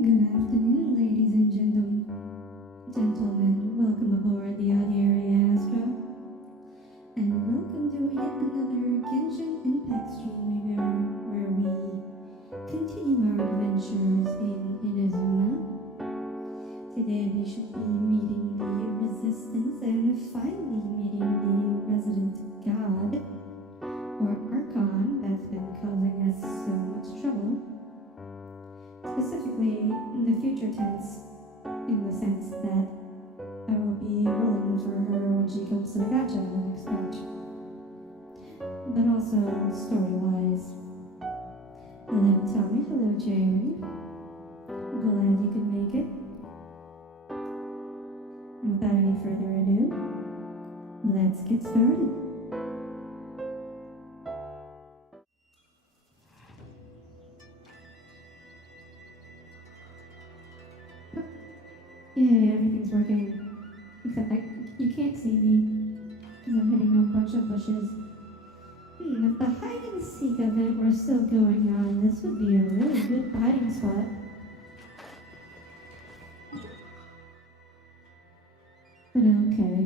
Good afternoon, ladies and gentlemen. Welcome aboard the Audiary Astra, and welcome to yet another Genshin Impact stream review, where we continue our adventures in Inazuma. Today we should be meeting the Resistance and finally meeting the Resident God, or Archon, that's been causing us so much trouble. Specifically in the future tense, in the sense that I will be rolling for her when she comes to the gacha in the next batch. But also story-wise. Hello Tommy, hello Jeremy. Glad you could make it. And without any further ado, let's get started. Yeah, everything's working. Except you can't see me, because I'm hitting a bunch of bushes. If the hide and seek event were still going on, this would be a really good hiding spot. But okay.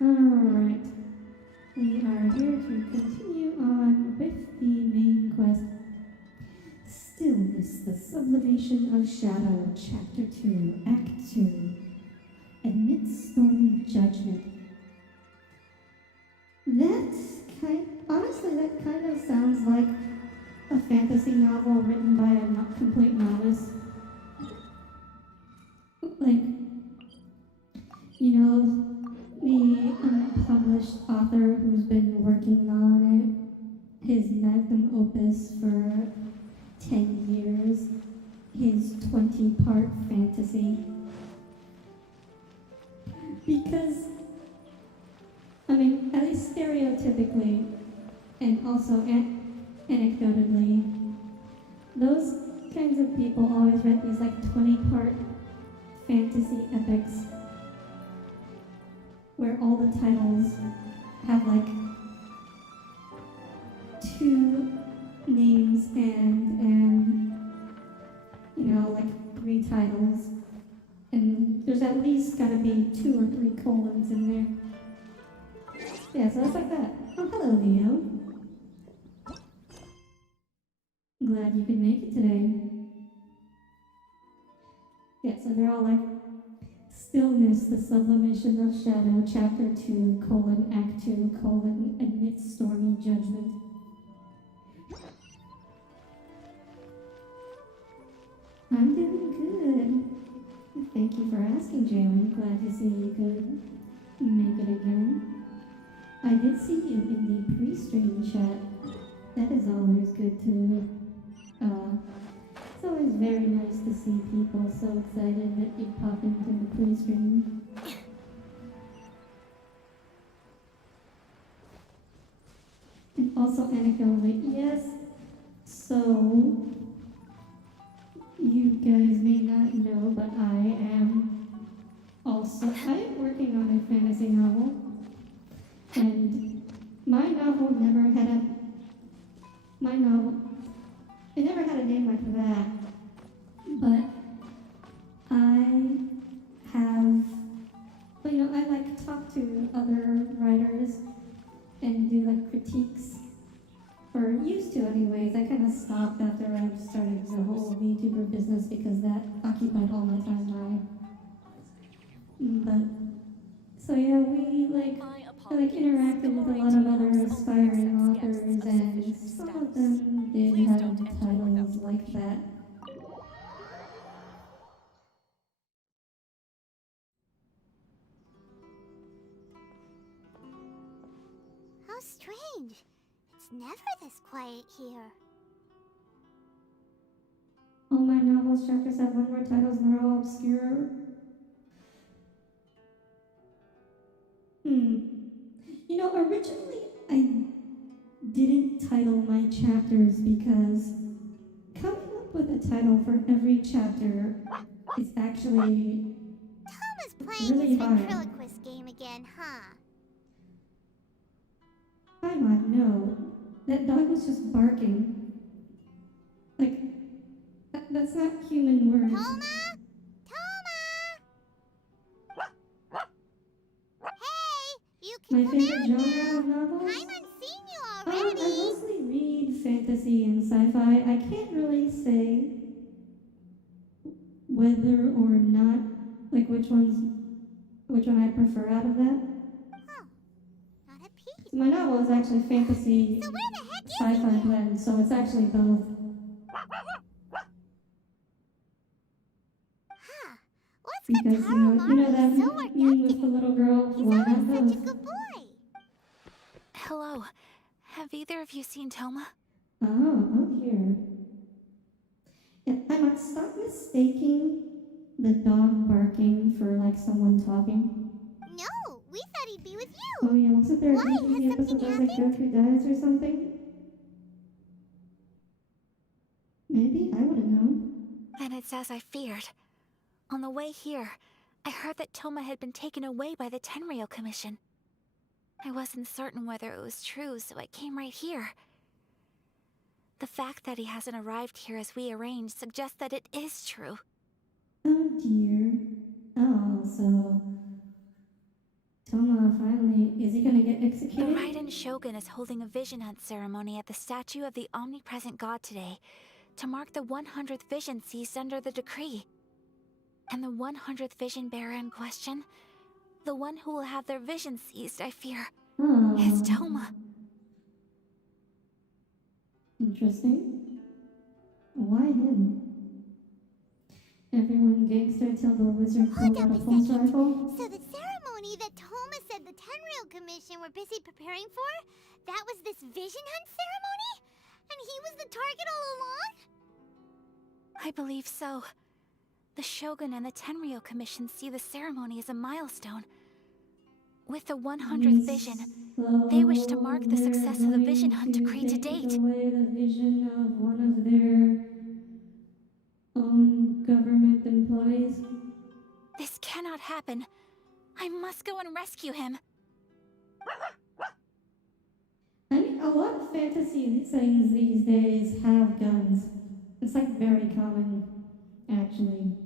Alright. We are here to continue on with the main quest. Stillness, the Sublimation of Shadow, Chapter 2, Act 2. Amidst Stormy Judgment. Honestly, that kind of sounds like a fantasy novel written by a not complete novice. Like, you know, the unpublished author who's been working on his magnum opus for 10 years, his 20-part fantasy. Because, at least stereotypically, and also anecdotally, those kinds of people always read these 20-part fantasy epics where all the titles have two names and 3 titles, and there's at least gotta be 2 or 3 colons in there. Yeah, so it's like that. Oh, hello, Leo. Glad you could make it today. Yeah, so they're all Stillness, the Sublimation of Shadow, Chapter 2, Act 2, Amidst Stormy Judgment. I'm doing good. Thank you for asking, Jalen. Glad to see you could make it again. I did see you in the pre-stream chat. That is always good to, it's always very nice to see people so excited that you pop into the pre-stream. And also anecdotally, yes, so you guys may not know, but I am working on a fantasy novel. And my novel it never had a name like that, but I talk to other writers and do critiques, or used to anyways. I kind of stopped after I started the whole VTuber business because that occupied all my time. But, so yeah, we interacted with a lot of other aspiring authors, and some of them did have titles like that. How strange. It's never this quiet here. All my novels chapters have one word titles and they're all obscure. Originally I didn't title my chapters because coming up with a title for every chapter is actually Tom is playing really his hard. ventriloquist game again, huh? No. That dog was just barking. That's not human words. Toma? Toma! Hey, you can My come favorite out genre of now. novels? Paimon seen you I already. mostly read fantasy and sci-fi. I can't really say whether or not, like which one I prefer out of that. Huh, not a peep. My novel is actually fantasy, So where the heck is he sci-fi then? blend, so it's actually both. Huh, what's Because Kotaro you know that Maru so meme with the arductive? little girl. He's Why not always such a both? good boy. Hello. Have either of you seen Toma? Oh here. I might stop mistaking the dog barking for like someone talking. No, we thought he'd be with you. Oh yeah, wasn't there a Why? Disney Has episode something that was like Goku dies or something? Maybe, I wouldn't know. Then it's as I feared. On the way here, I heard that Toma had been taken away by the Tenryou Commission. I wasn't certain whether it was true, so I came right here. The fact that he hasn't arrived here as we arranged suggests that it is true. Oh dear. Oh, so Toma finally, is he gonna get The executed? Raiden Shogun is holding a vision hunt ceremony at the statue of the omnipresent god today to mark the 100th vision seized under the decree. And the 100th vision bearer in question, the one who will have their vision seized, I fear, is Oh, Toma. interesting. Why him? Everyone gangster till the wizard Hold pulled up out a a pulse second. rifle? So the ceremony that Toma said the Tenryou Commission were busy preparing for, that was this vision hunt ceremony? And he was the target all along? I believe so. The Shogun and the Tenryou Commission see the ceremony as a milestone. With the 100th vision, they wish to mark the success of the vision hunt decree to date. Take away the vision of one of their own government employees. This cannot happen. I must go and rescue him. I mean, a lot of fantasy settings these days have guns. It's like very common, actually.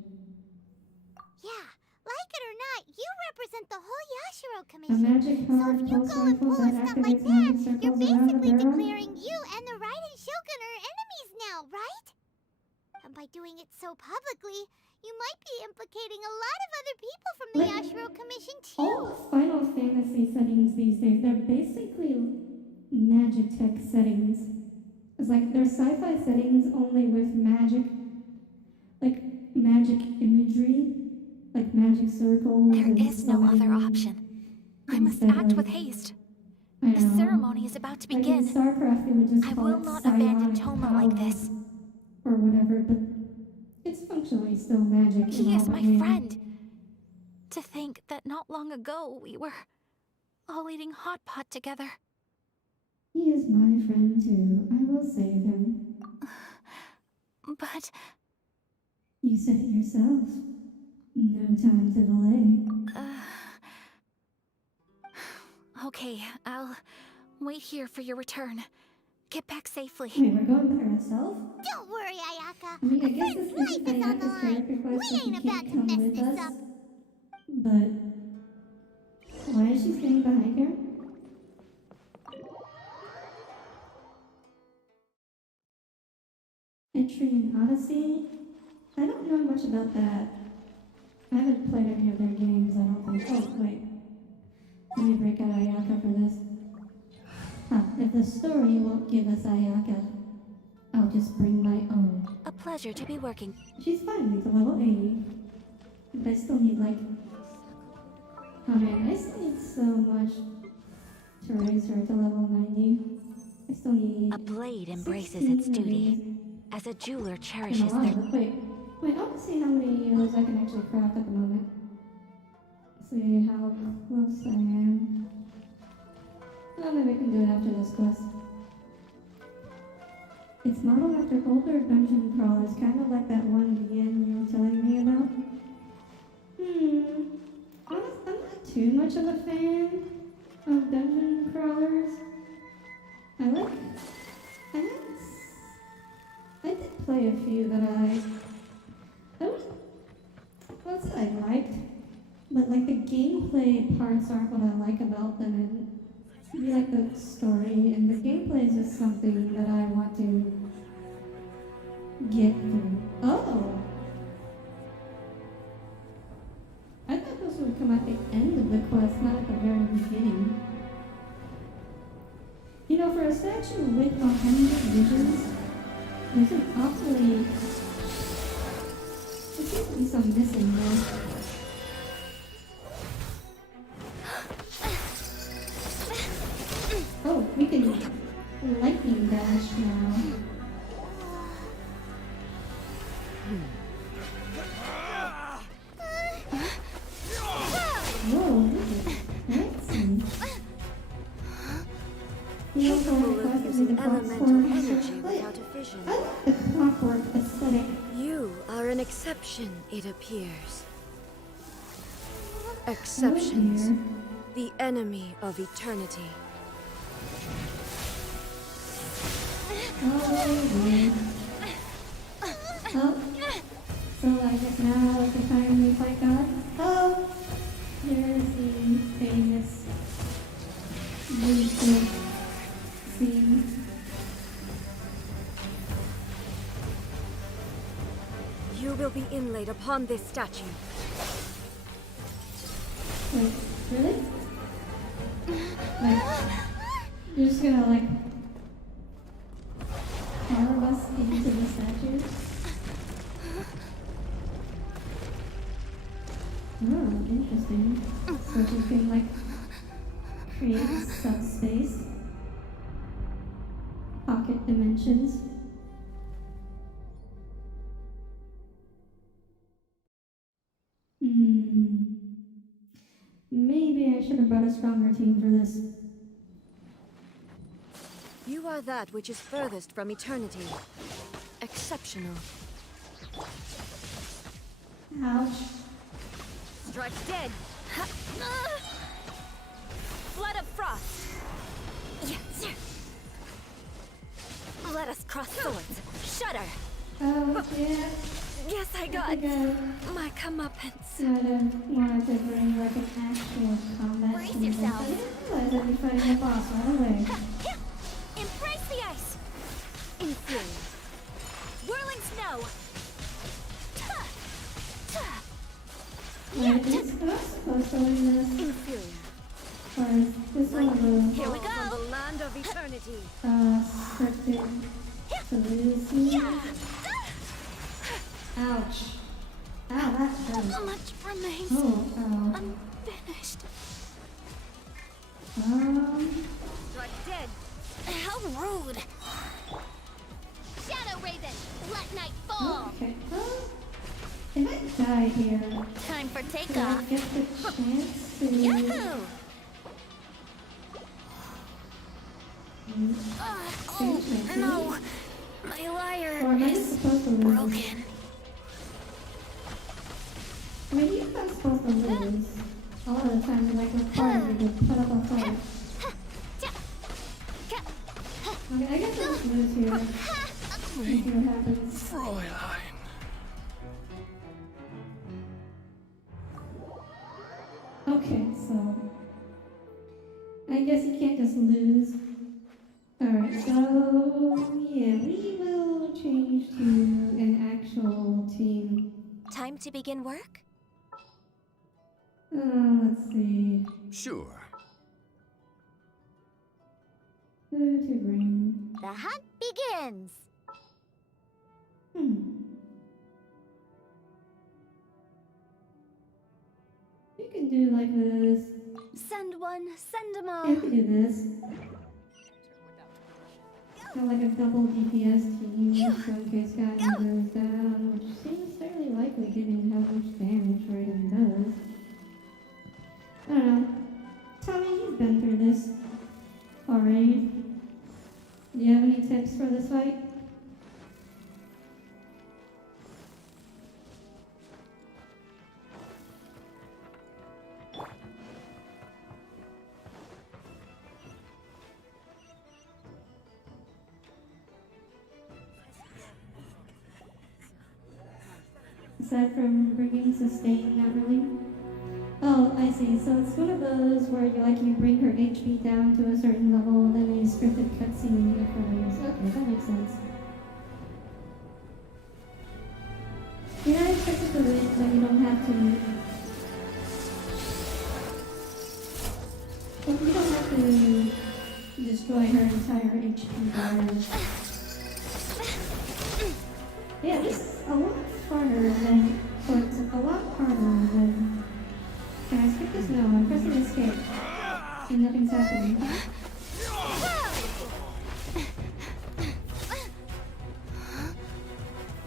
Yeah, like it or not, you represent the whole Yashiro A Commission. magic So powered if you pulse go and rifle pull that a stunt like activates magic that, you're circles around the basically barrel. declaring you and the Raiden Shogun are enemies now, right? And by doing it so publicly, you might be implicating a lot of other people from the Like, Yashiro Commission all too. the Final Fantasy settings these days, they're basically magic tech settings. It's like they're sci-fi settings only with magic, like magic imagery, like magic circles. There and is no other sliding option. I must instead act of- with haste. I The know. ceremony is about to Like in begin. StarCraft, they would just I call will it not abandon psionic Toma like power this. or whatever, but it's functionally still magic. He and is all, my but man, friend. To think that not long ago we were all eating hot pot together. He is my friend too. I will save him. But You said it yourself. No time to delay. okay, I'll wait here for your return. Get back safely. Wait, we're going by ourselves? Don't worry, Ayaka. I mean, I A guess friend's this life isn't is on the Ayaka's line. character quest, We so she ain't about can't to come mess with this us. up. But why is she staying behind here? Entry in Odyssey? I don't know much about that. I haven't played any of their games, I don't think. Oh, wait. Let me break out Ayaka for this. Huh, if the story won't give us Ayaka, I'll just bring my own. A pleasure to be working. She's finally to level 80. But I still need, like... Oh man, I still need so much to raise her to level 90. I still need... A blade embraces 16 its of duty, these. as a jeweler And cherishes a lot their... of it. Wait, I want to see how many of those I can actually craft at the moment. See how close I am. Well, maybe I can do it after this quest. It's modeled after older dungeon crawlers, kind of like that one again you were telling me about. I'm not too much of a fan of dungeon crawlers. I did play a few that I Not that I liked, but like the gameplay parts aren't what I like about them. And maybe like the story and the gameplay is just something that I want to get through. Oh, I thought those would come at the end of the quest, not at the very beginning. You know, for a statue with 100 visions, there's an awfully... There seems to be some missing there. Oh, we can lightning dash now. Whoa, this is fancy. Capable of using elemental energy without a vision. I like the clockwork aesthetic. You are an exception, it appears. Exceptions. Oh, The enemy of eternity. dear. Oh, so I guess now I can finally fight God. Oh, here's the famous music scene. You will be inlaid upon this statue. Wait, really? Like, you're just gonna like carve us into the statue? Oh, interesting. So you can like create subspace, pocket dimensions. Maybe I should have brought a stronger team for this. You are that which is furthest from eternity. Exceptional. Ouch. Strike dead. Flood of frost. Yes. Let us cross swords. Shudder. Oh, yeah. Yes, I I got think I my comeuppance. might have wanted to bring like an actual combat Brace scene, yourself. but I didn't realize I'd be fighting a boss right away. Embrace the ice! Inferior. Whirling snow! Wait, am I supposed to win this? Inferior. Or is this one of the Here we From go! the land of eternity. scripted to lose scenes? Ouch. Ow, that hurt. Much remains Oh, unfinished. Strike dead. How rude! Shadow Raven, let night fall! okay. If I die here, Time for do I takeoff. get the chance to... Yahoo! Oh, no! My lyre Or am I is supposed to lose? broken. I mean, you're not supposed to lose. A lot of the time, they like require you to put up a fight. Okay, I guess I'll just lose here. And see what happens. Fräulein. Okay, so I guess you can't just lose. Alright, so yeah, we will change to an actual team. Time to begin work? Let's see. Sure. Who to bring? The hunt begins! You can do like this. Send one, send them all. Yeah, we can do this. Got like a double DPS team, so in case guy goes down, which seems fairly likely given how much damage Raiden does. I don't know. Tommy, you've been through this already. Do you have any tips for this fight? So aside from bringing sustain, not really. Oh, I see. So it's one of those where you bring her HP down to a certain level, then a scripted cutscene occurs. Okay, that makes sense. You're not expected to win, but you don't have to. Well, you don't have to destroy her entire HP bar. Yeah, this is a lot harder than, or it's a lot harder than. Can I skip this? No, I'm pressing escape. And nothing's happening.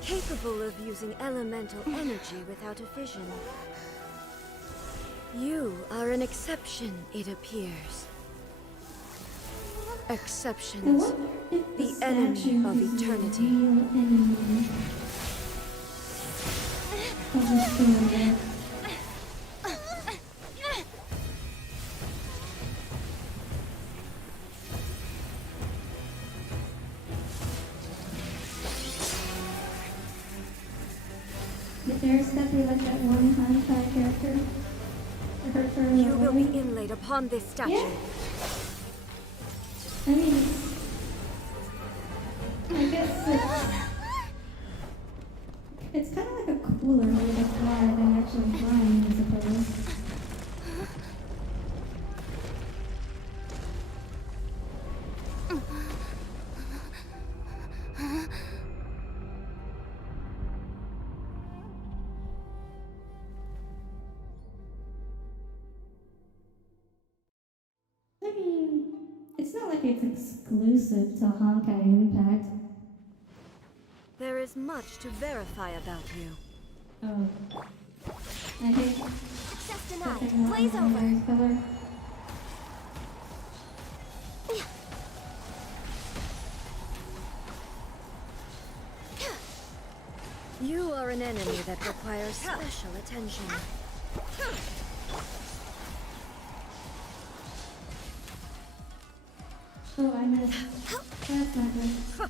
Capable of using elemental energy without a fission. You are an exception, it appears. I Exceptions. wonder if The enemy statue of is the eternity. real enemy of the story. There's definitely like that one Hankai character. You will be inlaid upon this statue. Yeah. I mean, I guess it's kind of like a cooler way to fly than actually flying, I suppose. I mean, it's not like it's exclusive to Honkai Impact. There is much to verify about you. Oh. I hate Success stepping denied. on Blaze over. Honkai color. You are an enemy that requires special attention. Oh, I missed. That's not good.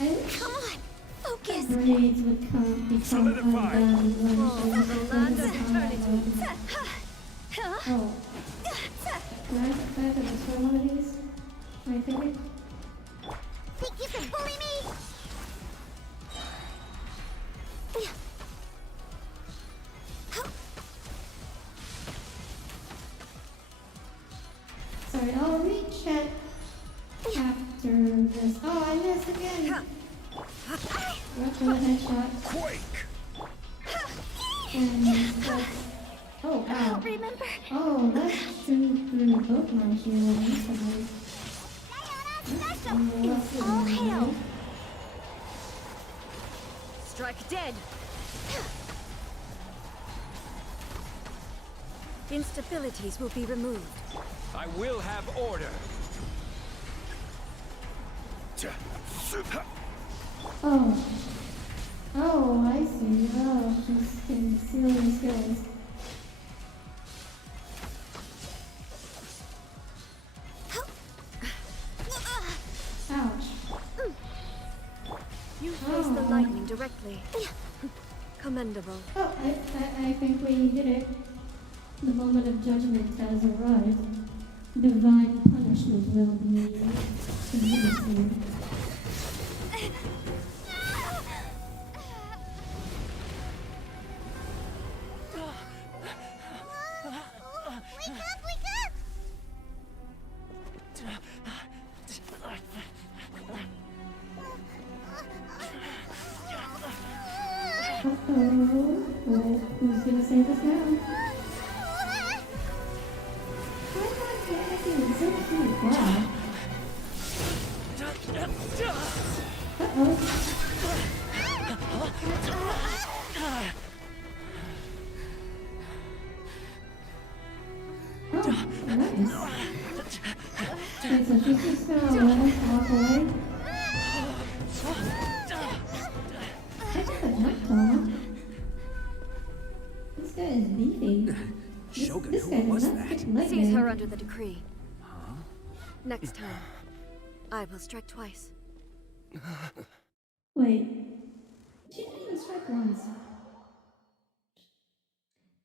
I wish Come on, focus. braids would become Solidified. undone when Oh, she was land of on eternity. the Oh. Can I destroy one of these? My favorite? Think you can bully me? Sorry, I'll recheck after this. Oh, I missed again! Watch for the headshot. Quake! And that's... Oh, wow. Remember? Oh, that's true through both my shields. Special. All hail. Strike dead! Instabilities will be removed. I will have order. Oh. Oh, I see. Oh, she's can seal your skills. Ouch. You face the lightning directly. Commendable. Oh, I think we did it. The moment of judgment has arrived. Divine punishment will be administered. Wake up, wake up! Uh-oh. Well, who's gonna save us now? Why not panicking? So cute. Wow. Uh-oh. Oh, nice. Wait, so she's just gonna let us walk away? I got a jump Tom. This guy is beefy. Shogun, This who guy was does not that? fit like Seize me. her under the decree. Next time, I will strike twice. Wait, she didn't even strike once.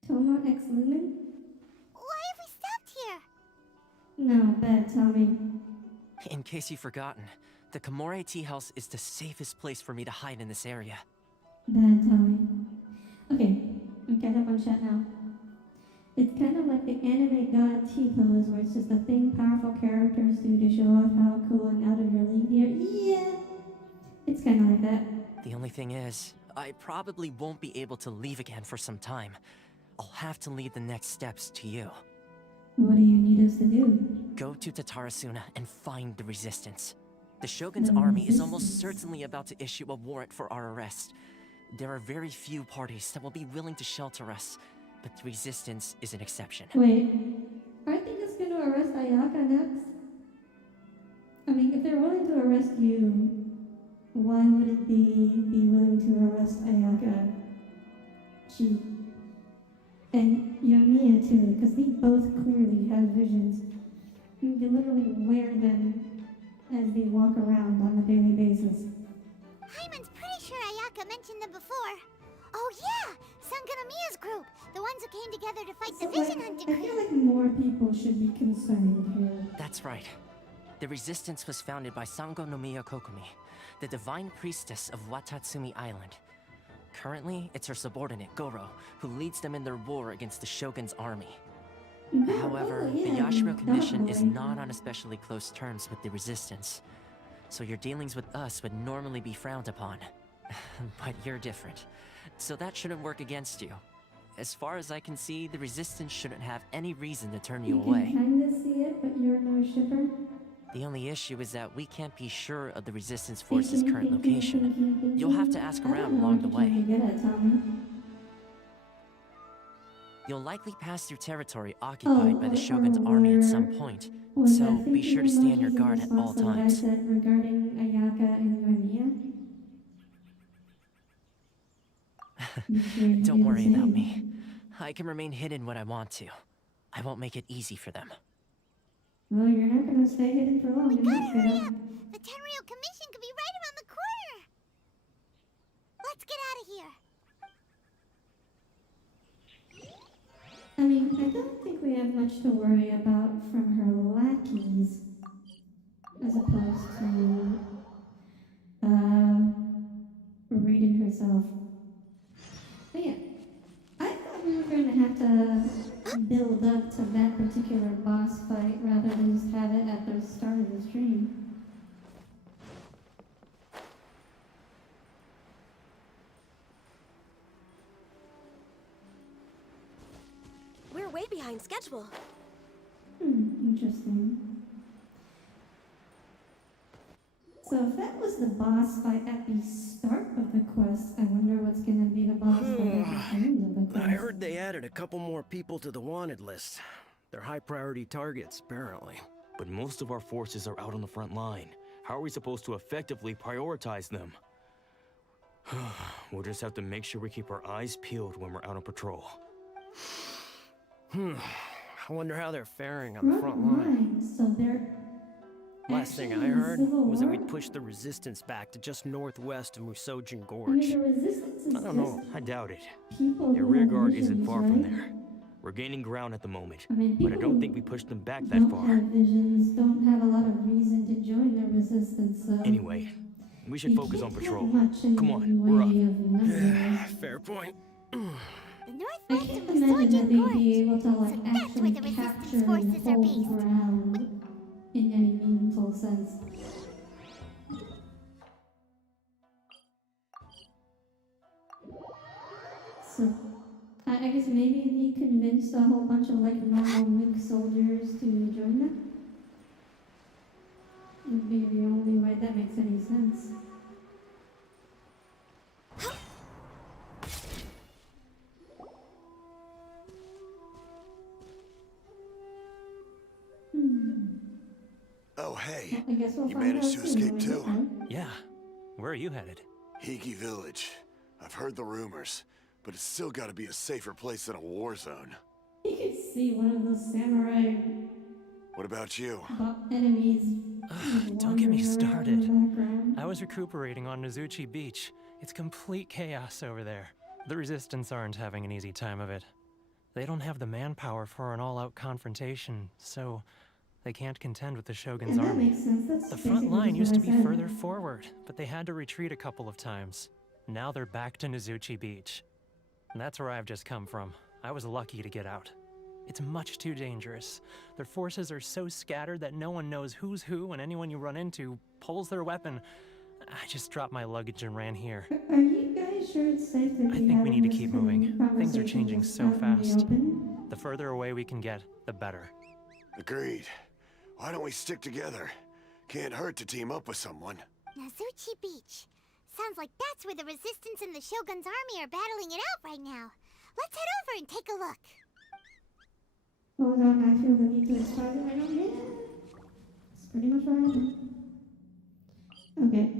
Toma X Lumen? Why have we stopped here? No, bad, Tommy. In case you've forgotten, the Komore tea house is the safest place for me to hide in this area. Bad, Tommy. Okay, I'm caught up on chat now. It's kind of like the anime god T-pose, where it's just a thing powerful characters do to show off how cool and out of your league they are. Yeah, it's kind of like that. The only thing is, I probably won't be able to leave again for some time. I'll have to leave the next steps to you. What do you need us to do? Go to Tatarasuna and find the Resistance. The Shogun's army is almost certainly about to issue a warrant for our arrest. There are very few parties that will be willing to shelter us, but the Resistance is an exception. Wait, aren't they just going to arrest Ayaka next? I mean, if they're willing to arrest you, why wouldn't they be willing to arrest Ayaka? She and Yomiya too, because they both clearly have visions. They literally wear them as they walk around on a daily basis. Hyman's pretty sure Ayaka mentioned them before. Oh yeah! Sanganamiya's group! The ones who came together to fight the Vision Hunt I decree! feel like more people should be concerned here. That's right. The Resistance was founded by Sango no Miya Kokumi, the divine priestess of Watatsumi Island. Currently, it's her subordinate, Goro, who leads them in their war against the Shogun's army. However, the Yashiro Commission is not on especially close terms with the Resistance, so your dealings with us would normally be frowned upon. But you're different, so that shouldn't work against you. As far as I can see, the Resistance shouldn't have any reason to turn you away. can kinda see it, but you're no shipper. The only issue is that we can't be sure of the Resistance Force's current location. You'll have to ask around along the way. You'll likely pass through territory occupied by the Shogun's army at some point, so be sure to stay on your guard at all times. Regarding Ayaka and Yomiya? Don't worry about me. I can remain hidden when I want to. I won't make it easy for them. Well, you're not gonna stay hidden for long. We gotta enough, hurry kiddo. up! The Tenryou Commission could be right around the corner! Let's get out of here! I mean, I don't think we have much to worry about from her lackeys, as opposed to, reading herself. But yeah, I thought we were going to have to build up to that particular boss fight rather than just have it at the start of the stream. We're way behind schedule. Interesting. So if that was the boss fight at the start of the quest, I wonder what's gonna be the boss fight at the end of the quest. I heard they added a couple more people to the wanted list. They're high priority targets, apparently. But most of our forces are out on the front line. How are we supposed to effectively prioritize them? We'll just have to make sure we keep our eyes peeled when we're out on patrol. I wonder how they're faring on the front line. So they're Last thing I actually in heard civil was that war? we'd pushed the resistance back to just northwest of Musojin I mean, Gorge. the resistance is I don't know. just I doubt it. people Their who rear have guard visions, isn't far right? from there. We're gaining ground at the moment, I mean, but I people don't who think we pushed them back that don't far. have visions, don't have a lot of reason to join the resistance, so Anyway, we should you focus on can't have patrol. much in Come the on, we're up. way of numbers. Fair point. The I northwest can't of imagine that Musojin they'd Gorge! be able to like So that's actually where the resistance capture and forces are hold based. ground in any meaningful sense. So I guess maybe he convinced a whole bunch of like normal mixed soldiers to join them. Would be the only way that makes any sense. Oh, hey. I guess we'll You find managed out to soon, escape won't too? we, right? Yeah. Where are you headed? Hiki Village. I've heard the rumors, but it's still gotta be a safer place than a war zone. You could see one of those samurai What about you? about enemies. Don't get me wandering around started. in the background. I was recuperating on Nozuchi Beach. It's complete chaos over there. The Resistance aren't having an easy time of it. They don't have the manpower for an all-out confrontation, so they can't contend with the Shogun's And that army. makes sense. That's The front basically line just used what to I be said. further forward, but they had to retreat a couple of times. Now they're back to Nozuchi Beach. And that's where I've just come from. I was lucky to get out. It's much too dangerous. Their forces are so scattered that no one knows who's who, and anyone you run into pulls their weapon. I just dropped my luggage and ran here. Are you guys sure it's safe to be I think we need to having keep this moving. kind of Things are conversation changing just so out in the fast. open? The further away we can get, the better. Agreed. Why don't we stick together? Can't hurt to team up with someone. Nazuchi Beach. Sounds like that's where the Resistance and the Shogun's army are battling it out right now. Let's head over and take a look. Hold on, I feel the need to explore it. I don't need it. It's pretty much what I do. Okay.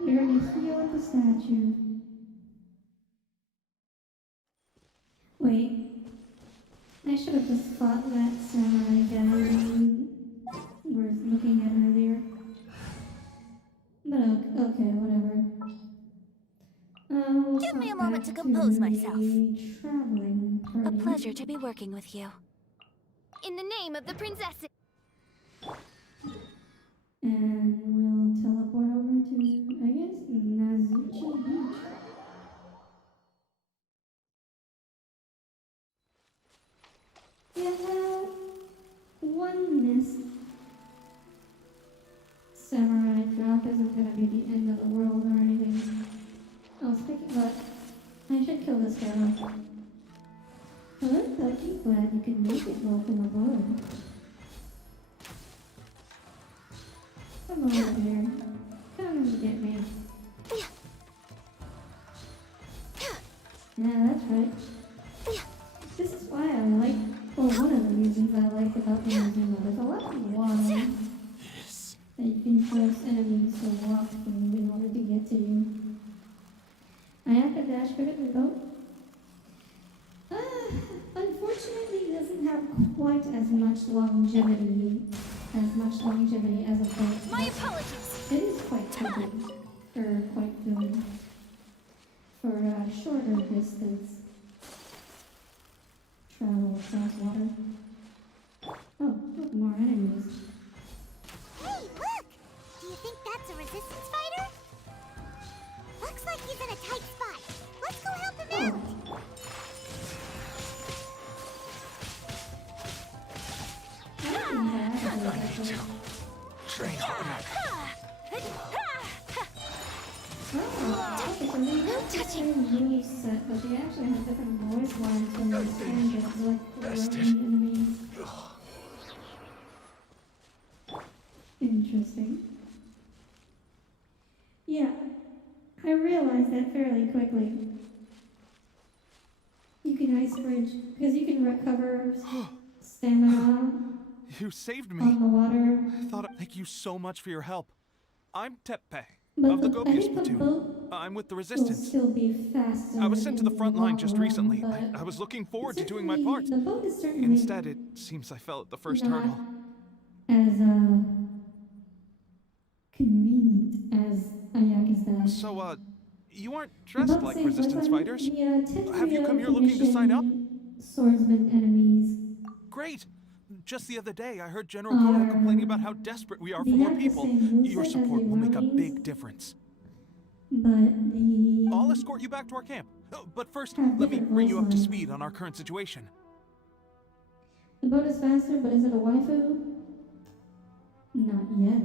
We're gonna heal at the statue. Wait. I should have just fought that samurai guy we were looking at earlier. But okay, whatever. We'll Give me a hop moment back to compose the myself. Traveling A party. pleasure to be working with you. In the name of the princess. And we'll teleport over to, I guess, Nazuchi Beach. Yeah, one missed samurai drop isn't gonna be the end of the world or anything. Oh, speaking of, I should kill this guy. Hello, Pokey. Glad you can make it. Welcome aboard. Come over here. Come and get me. Yeah, that's right. This is why I like, well, one of the reasons I like about Inazuma. There's a lot of water that you can force enemies to walk through in order to get to you. I have to dash credit the boat. Unfortunately, it doesn't have quite as much longevity as a boat. My apologies. It is quite good, or quite good for a shorter distance travel across water. Oh, look, more enemies. Hey, look! Do you think that's a resistance fighter? Looks like he's in a tight spot. Let's go help him out! Train harder. It's a new touching set, but they actually have different voice lines from the standards, like the Roman enemies. Interesting. Yeah, I realized that fairly quickly. You can ice bridge, because you can recover stamina You saved on me. the water. Thank you so much for your help. I'm Teppe But of the I Gobius think the platoon. boat I'm with the will Resistance. still be faster. I was sent to the in front line just long run, recently. but I was looking it's forward to doing my certainly- part. The boat is certainly Instead, it seems I fell at the first not hurdle. as convenient as Ayaki's dash. So, you aren't About dressed the like same Resistance weapon, fighters? the Have you Tenryou come here looking to sign up? Commission Swordsman enemies Great! Just the other day, I heard General Goro complaining about how desperate we are for more people. Your support will make a big difference. but the I'll escort you back to our camp. But first, Have let me different bring you up to voice speed on our current situation. the boat is faster, but is it a waifu? Not yet.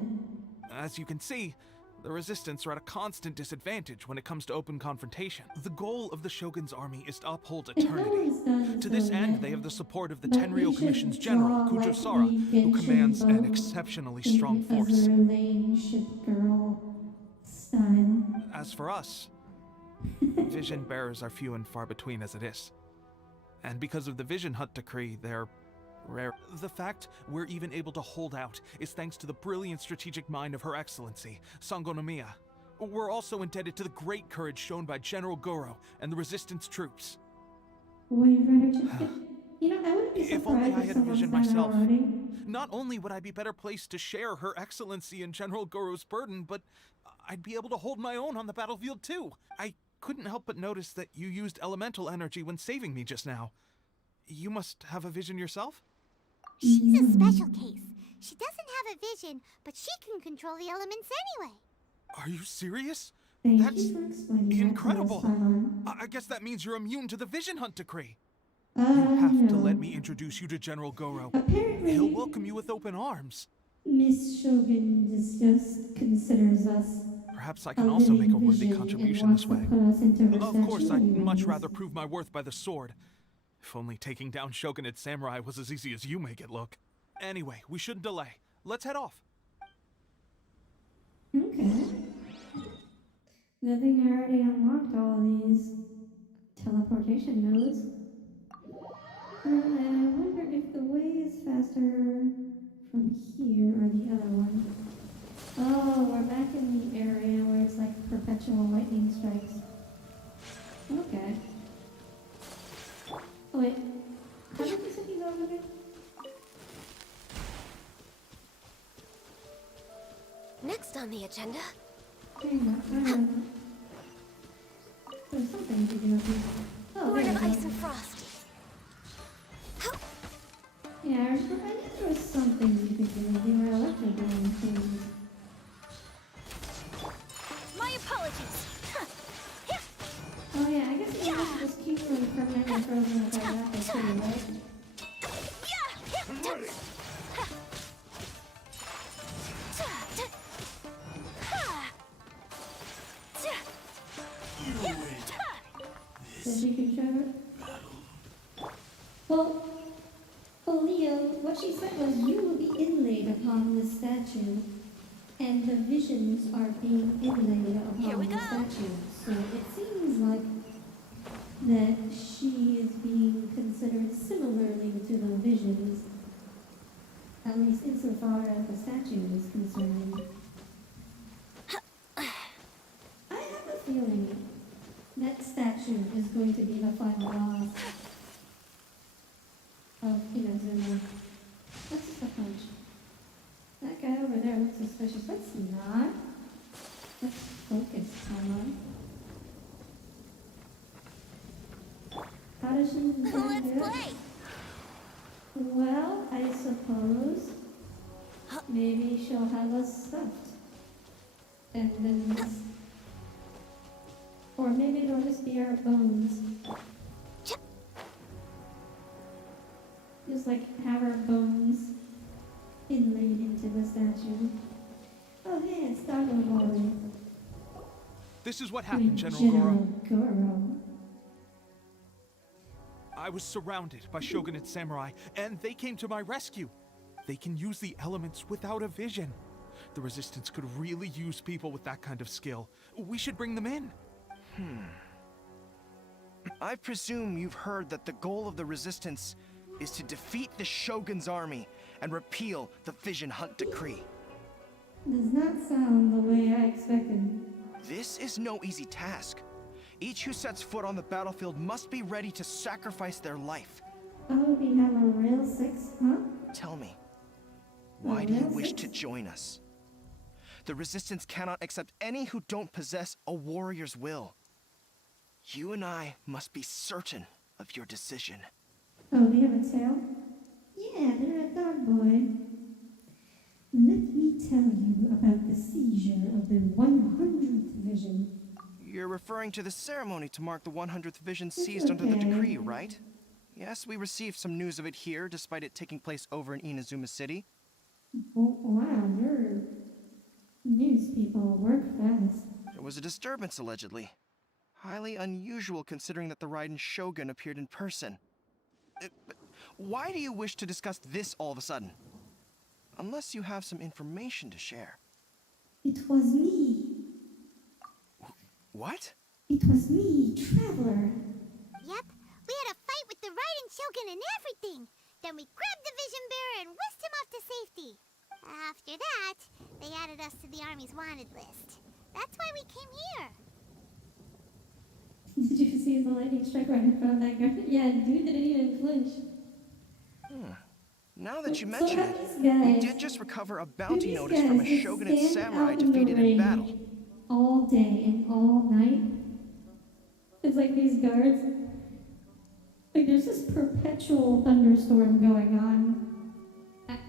As you can see, the Resistance are at a constant disadvantage when it comes to open confrontation. The goal of the Shogun's army is to uphold And no eternity. one's done To this so end, yet. they have the support of the But Tenryou we should Commission's draw general, like Kujosara, the who Genshin commands an boat exceptionally in strong the force. Azur ship girl style. As for us, vision bearers are few and far between as it is. And because of the Vision Hut decree, they're rare. The fact we're even able to hold out is thanks to the brilliant strategic mind of Her Excellency, Sango no Miya. We're also indebted to the great courage shown by General Goro and the Resistance troops. Wave Rider chicken. You know, I wouldn't be If only surprised I if had someone's vision done it myself. already. Not only would I be better placed to share Her Excellency and General Goro's burden, but I'd be able to hold my own on the battlefield too. I couldn't help but notice that you used elemental energy when saving me just now. You must have a vision yourself? She's a special case. She doesn't have a vision, but she can control the elements anyway. Are you serious? Thank That's you for explaining that to us, incredible. Paimon. I guess that means you're immune to the Vision Hunt decree. You You have to no. let me introduce you to General Goro. Apparently, He'll welcome you with open arms. Miss Shogun just considers us Perhaps I a can also make a living worthy vision contribution and this wants way. to put us into her Of course, statue I'd much anyways. rather prove my worth by the sword. If only taking down Shogunate Samurai was as easy as you make it look. Anyway, we shouldn't delay. Let's head off. Okay. Good thing I already unlocked all of these teleportation nodes. I wonder if the way is faster from here or the other one. Oh, we're back in the area where it's like perpetual lightning strikes. Okay. Oh wait, how did you say he's over there? Next on the agenda, Hang on, I don't know. There's something to do here. Oh, Born there of we go. Ice and Frost. Yeah, I knew there was something you could do. You were electrocuting things. My apologies. Oh yeah, I guess you have to just keep them permanently frozen with that rapid too, right? So she can show it? Well, Leo, what she said was you will be inlaid upon the statue, and the visions are being inlaid Here we upon the go. statue. So it seems like that she is being considered similarly to the visions, at least insofar as the statue is concerned. I have a feeling that statue is going to be the final boss of Inazuma. That's just a hunch. That guy over there looks suspicious. Let's not. Let's focus, Paimon. How does she intend to Let's do it? play. Well, I suppose maybe she'll have us stuffed. And then or maybe it'll just be our bones. Just like have our bones inlaid into the statue. Oh hey, it's Doggo Boy. This is what happened, General Goro. Goro. I was surrounded by Shogunate Samurai, and they came to my rescue. They can use the elements without a vision. The Resistance could really use people with that kind of skill. We should bring them in. I presume you've heard that the goal of the Resistance is to defeat the Shogun's army and repeal the Vision Hunt decree. Does not sound the way I expected. This is no easy task. Each who sets foot on the battlefield must be ready to sacrifice their life. Oh, we have a real six, huh? Tell me, why do you wish to join us? The Resistance cannot accept any who don't possess a warrior's will. You and I must be certain of your decision. Oh, they have a tail? Yeah, they're a dog boy. Let me tell you about the seizure of the 100th vision. You're referring to the ceremony to mark the 100th vision seized under the decree, right? Yes, we received some news of it here, despite it taking place over in Inazuma City. Oh, wow, your news people work fast. There was a disturbance, allegedly. Highly unusual considering that the Raiden Shogun appeared in person. But why do you wish to discuss this all of a sudden? Unless you have some information to share. It was me. What? It was me, Traveler. Yep, we had a fight with the Raiden Shogun and everything. Then we grabbed the Vision Bearer and whisked him off to safety. After that, they added us to the Army's wanted list. That's why we came here. Did you see the lightning strike right in front of that guy? Yeah, dude didn't even flinch. Now that you So mention have it, these we guys- did just recover a have bounty these notice from a guys just shogunate stand samurai out in the defeated in rain battle. all day and all night. It's like these guards, like there's this perpetual thunderstorm going on.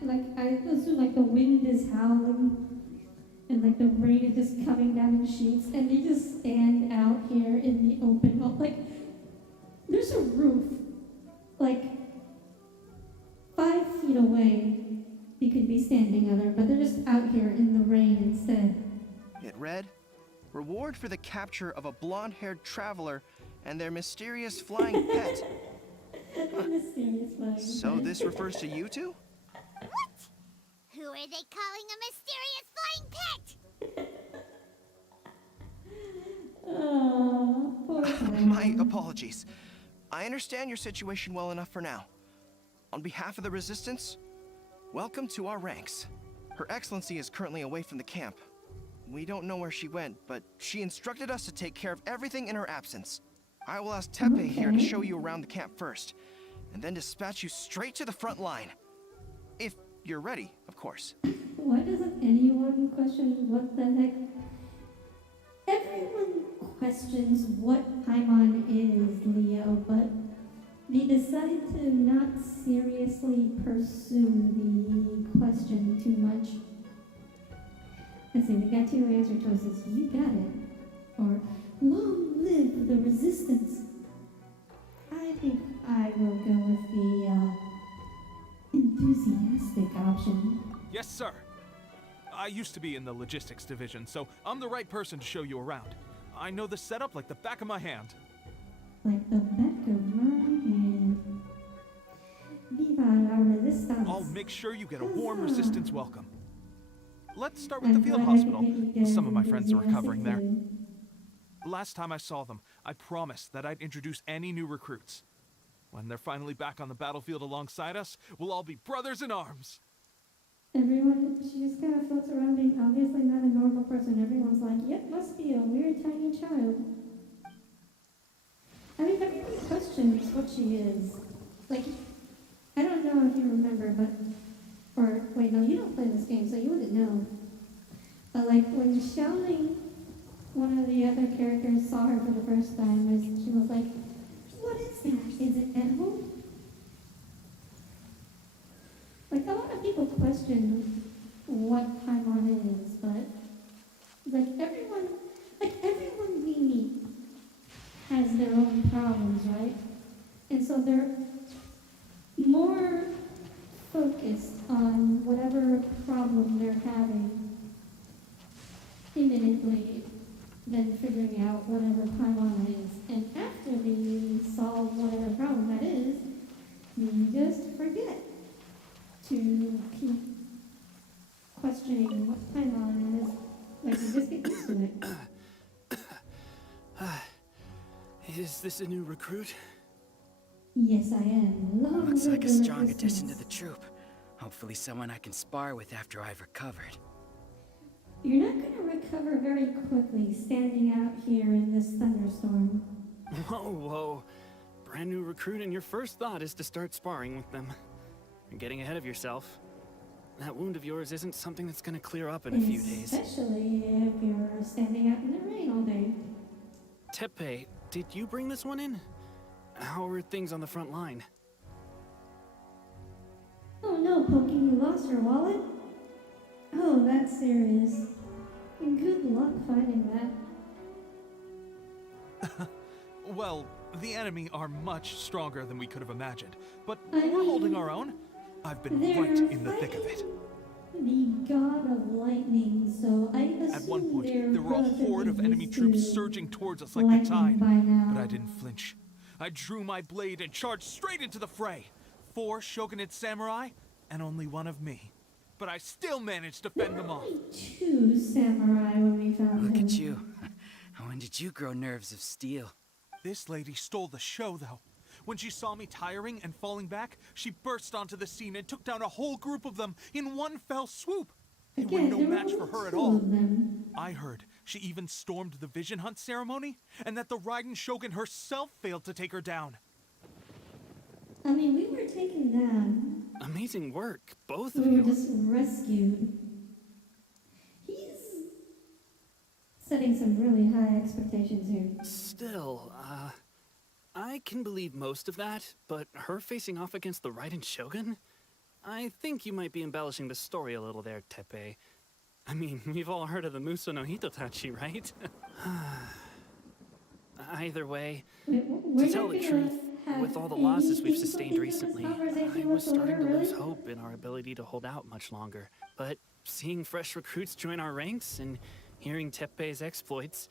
Like I assume like the wind is howling and like the rain is just coming down in sheets, and they just stand out here in the open. Like there's a roof, like 5 feet away. You could be standing under, but they're just out here in the rain instead. It read, "Reward for the capture of a blonde-haired traveler and their mysterious flying pet." Mysterious flying So pet. this refers to you two? What? Who are they calling a mysterious flying pet? Oh, poor thing. My apologies. I understand your situation well enough for now. On behalf of the Resistance, welcome to our ranks. Her Excellency is currently away from the camp. We don't know where she went, but she instructed us to take care of everything in her absence. I will ask Tepe here to show you around the camp first, and then dispatch you straight to the front line. If you're ready, of course. Why doesn't anyone question what the heck? Everyone questions what Paimon is, Leo, but they decide to not seriously pursue the question too much. Let's see, we got two answer choices. You got it. Or, long live the Resistance. I think I will go with the enthusiastic option. Yes, sir. I used to be in the logistics division, so I'm the right person to show you around. I know the setup like the back of my hand. Like the back of my hand. Viva la Resistance. I'll make sure you get a warm Huzzah. Resistance welcome. Let's start with the I'm field glad I could hospital. make you guys Some of my friends are recovering there. enthusiastic. Last time I saw them, I promised that I'd introduce any new recruits. When they're finally back on the battlefield alongside us, we'll all be brothers in arms. Everyone, she just kind of floats around being obviously not a normal person. Everyone's like, yep, must be a weird tiny child. I mean, everyone questions what she is. Like, I don't know if you remember, but, or, wait, no, you don't play this game, so you wouldn't know. But like, when Xiaoling, one of the other characters, saw her for the first time, she was like, what is that? Is it edible? Like, a lot of people question what Paimon is, but like everyone we meet has their own problems, right? And so they're more focused on whatever problem they're having imminently than figuring out whatever Paimon is. And after they solve whatever problem that is, you just forget to keep questioning what Paimon is. Like, you just get used to it. Is this a new recruit? Yes, I am. Long Looks live like a the strong addition to Resistance. the troop. Hopefully someone I can spar with after I've recovered. You're not going to recover very quickly standing out here in this thunderstorm. Whoa, whoa. Brand new recruit and your first thought is to start sparring with them. You're getting ahead of yourself. That wound of yours isn't something that's gonna clear up in a few days. Especially if you're standing out in the rain all day. Tepe, did you bring this one in? How are things on the front line? Oh no, Pokey, you lost your wallet? Oh, that's serious. Good luck finding that. Well, the enemy are much stronger than we could have imagined, but I we're holding mean, our own. I've been they're right in the thick of it. The god of lightning, so I assume At one point, they're there were a horde of relatively enemy used troops to surging towards us like the lightning tide, by now. but I didn't flinch. I drew my blade and charged straight into the fray. 4 shogunate samurai, and only one of me. But I still managed to fend them off. Only 2 samurai when we found Look him. at you. When did you grow nerves of steel? This lady stole the show, though. When she saw me tiring and falling back, she burst onto the scene and took down a whole group of them in one fell swoop. They were Again, no there were match for only her at 2 all. of them. I heard she even stormed the vision hunt ceremony, and that the Raiden Shogun herself failed to take her down. I mean, we were taken down. Amazing work, both of We were you. just rescued. He's setting some really high expectations here. Still, I can believe most of that, but her facing off against the Raiden Shogun? I think you might be embellishing the story a little there, Teppei. I mean, we've all heard of the Muso no Hitotachi, right? Either way, We're to tell not the gonna truth, have with all the losses we've any sustained input into this recently, conversation I was starting to whatsoever, lose right? hope in our ability to hold out much longer. But seeing fresh recruits join our ranks and hearing Teppei's exploits,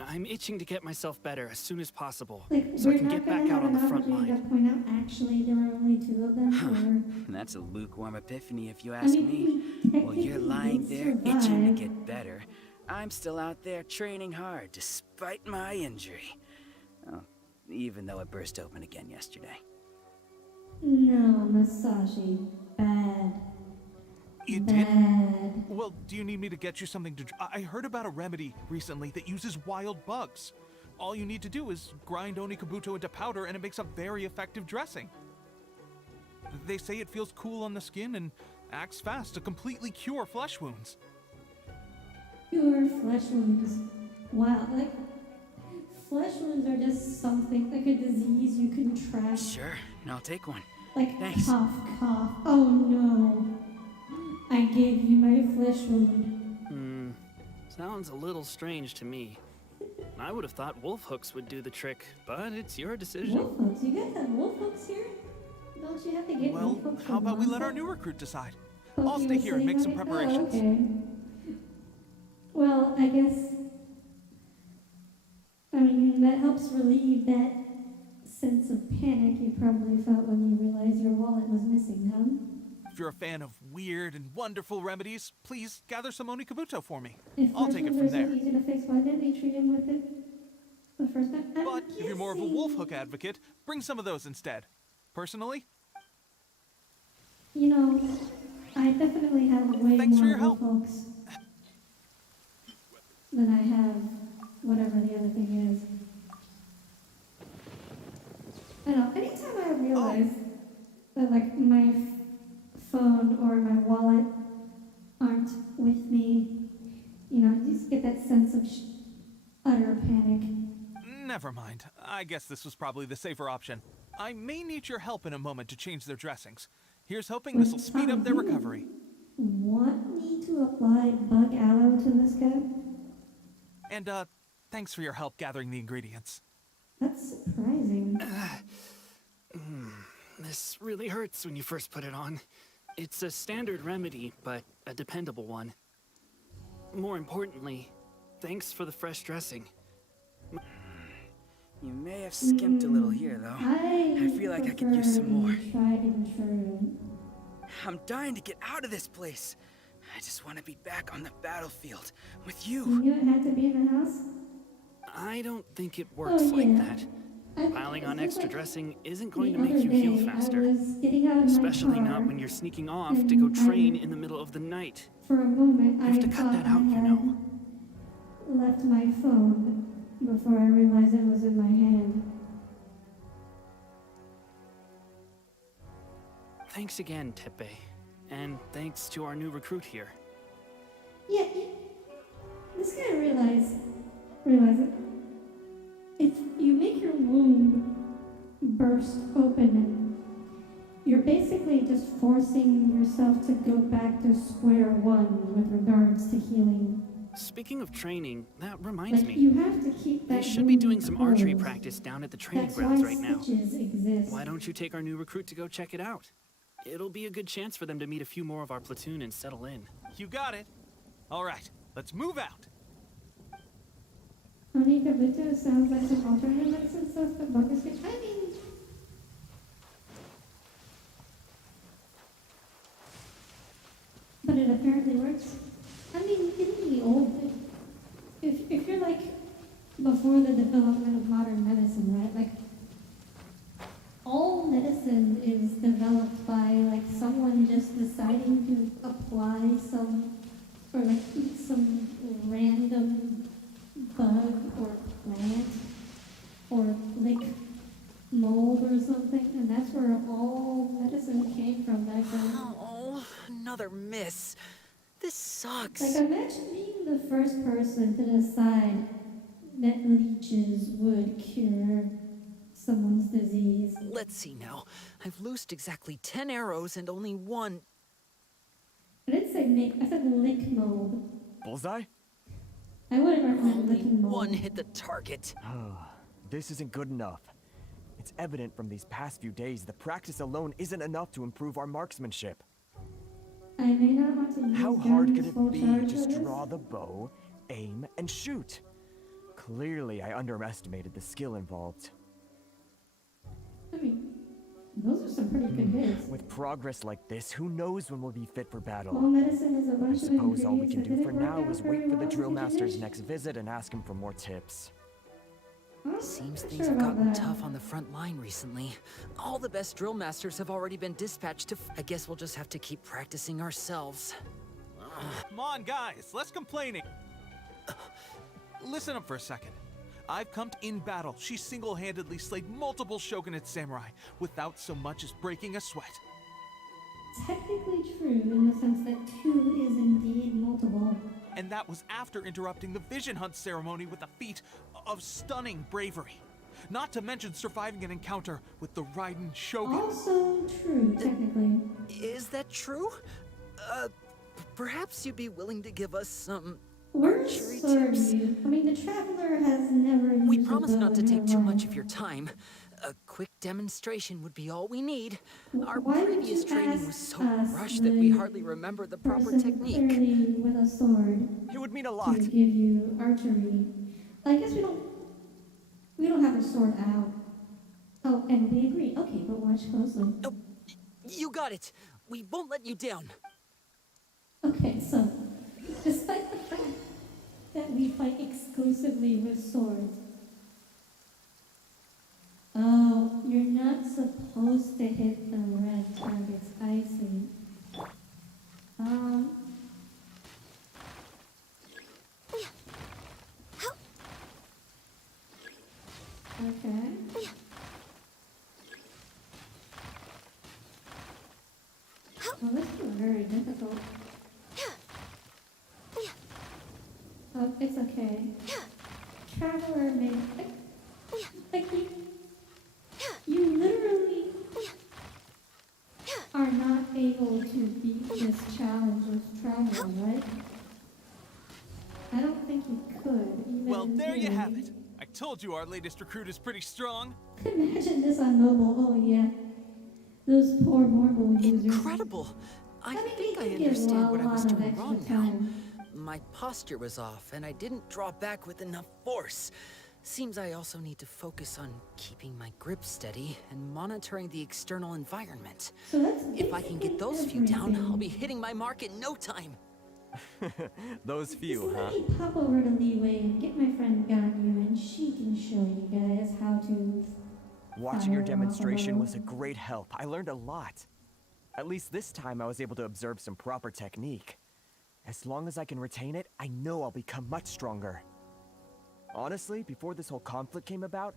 I'm itching to get myself better as soon as possible, Like, so I we're can not get gonna back have out on an the front opportunity line. to point out actually there were only two of them, or... That's a lukewarm epiphany if you I ask mean, me. we While you're technically lying did there itching to survive. get better, I'm still out there training hard despite my injury. Oh, even though it burst open again yesterday. No, Masashi. Bad. You did? Bad. Well, do you need me to get you something to... I heard about a remedy recently that uses wild bugs. All you need to do is grind Onikabuto into powder and it makes a very effective dressing. They say it feels cool on the skin and acts fast to completely cure flesh wounds. Pure flesh wounds. Wow, like, flesh wounds are just something, like a disease you can track. Sure, I'll take one. Like, Thanks. cough, cough. Oh no. I gave you my flesh wound. Sounds a little strange to me. I would have thought wolf hooks would do the trick, but it's your decision. Wolf hooks? You guys have wolf hooks here? Don't you have to get Well, wolf hooks how from about we let Monster? our new recruit decide? Oh, I'll you stay were here and make some sitting on it? preparations. Oh, okay. Well, I guess... I mean, that helps relieve that sense of panic you probably felt when you realized your wallet was missing, huh? If you're a fan of weird and wonderful remedies, please gather some Onikabuto for me. If I'll flesh take it wounds from are so there. easy to fix, why didn't we treat him with it the first time? I'm But if you're more of a wolf guessing- hook advocate, bring some of those instead. Personally, You know, I definitely have way Thanks for more your help. wolf hooks than I have whatever the other thing is. I know, anytime I realize that, like, my phone or my wallet aren't with me, you know, you just get that sense of utter panic. never mind. I guess this was probably the safer option. I may need your help in a moment to change their dressings. Here's hoping this will speed up their recovery. Want me to apply bug aloe to this guy? And, thanks for your help gathering the ingredients. That's surprising. This really hurts when you first put it on. It's a standard remedy, but a dependable one. More importantly, thanks for the fresh dressing. You may have skimped a little here, though. I feel like I could use some more. Tried and true. I'm dying to get out of this place. I just want to be back on the battlefield with You you. knew it had to be in the house? I don't think it works Oh, like yeah. that. Piling on it's extra like dressing isn't going to the make other you heal day, faster. I was getting out of my Especially car, not when you're sneaking off to go and train I- in the middle of the night. For a moment, You have to I cut thought that out, I you had know. left my phone before I realized it was in my hand. Thanks again, Teppei. And thanks to our new recruit here. Yeah, this guy realize it. If you make your wound burst open, and you're basically just forcing yourself to go back to square one with regards to healing. Speaking of training, that reminds Like, me. you have to keep that They should be wound doing some archery closed. practice down at the training That's grounds why right now. stitches exist. Why don't you take our new recruit to go check it out? It'll be a good chance for them to meet a few more of our platoon and settle in. You got it. All right, let's move out. Onikabuto sounds like some alternative medicine stuff, but Buckus could. I mean, but it apparently works. I mean, in the old, if you're like before the development of modern medicine, right? Like, all medicine is developed by like someone just deciding to apply some or like eat some random bug or plant or lick mold or something, and that's that's where all medicine came from back then. Oh, another miss. This sucks. Like, imagine being the first person to decide that leeches would cure someone's disease. Let's see now. I've loosed exactly 10 arrows and only one. I didn't say make, I said lick mold. Bullseye? I wouldn't recommend Only licking mold. one hit the target. This isn't good enough. It's evident from these past few days that practice alone isn't enough to improve our marksmanship. I may not want to use How hard guns could it full be charge to for just this. draw the bow, aim, and shoot? Clearly, I underestimated the skill involved. I mean, those are some pretty good hits. With progress like this, who knows when we'll be fit for battle? All medicine is a I bunch of suppose all we ingredients can that do didn't for work now out is very wait for the well drill in the master's division. next visit and ask him for more tips. I'm not Seems sure things have about gotten that. tough on the front line recently. All the best drill masters have already been dispatched to. I guess we'll just have to keep practicing ourselves. Come on, guys, less complaining. Listen up for a second. I've come to in battle. She single-handedly slayed multiple shogunate samurai without so much as breaking a sweat. Technically true in the sense that 2 is indeed multiple. And that was after interrupting the vision hunt ceremony with a feat of stunning bravery. Not to mention surviving an encounter with the Raiden Shogun. Also true, technically. Is that true? Perhaps you'd be willing to give us some Where's archery Sword tips? you? I mean, the Traveler has never used We a promise bow not to in her take too much life. of your time. A quick demonstration would be all we need. Our Why would previous you training ask was so us, rushed that we the hardly remember the proper person technique. clearly with a sword It would mean a to lot. give you archery? I guess we don't have a sword out. Oh, and we agree. Okay, but watch closely. Oh, you got it. We won't let you down. Okay, so despite the fact that we fight exclusively with swords. Oh, you're not supposed to hit the red targets. I see. Okay. Well, this is very difficult. Oh, it's okay. Traveler made like you literally are not able to beat this challenge with Traveler, right? I don't think you could. Even Well, in there you theory. have it. I told you our latest recruit is pretty strong. Imagine this on mobile. Oh yeah, those poor mobile users. Incredible. I mean, think they I could give understand a what I was lot of doing extra wrong now. time. My posture was off, and I didn't draw back with enough force. Seems I also need to focus on keeping my grip steady and monitoring the external environment. So that's If I can get those few down, I'll be hitting my mark in no time. Those few, So huh? let me pop over to Leeway and get my friend Ganyu, and she can show you guys how to. Watching your fire off a demonstration bow. was a great help. I learned a lot. At least this time I was able to observe some proper technique. As long as I can retain it, I know I'll become much stronger. Honestly, before this whole conflict came about,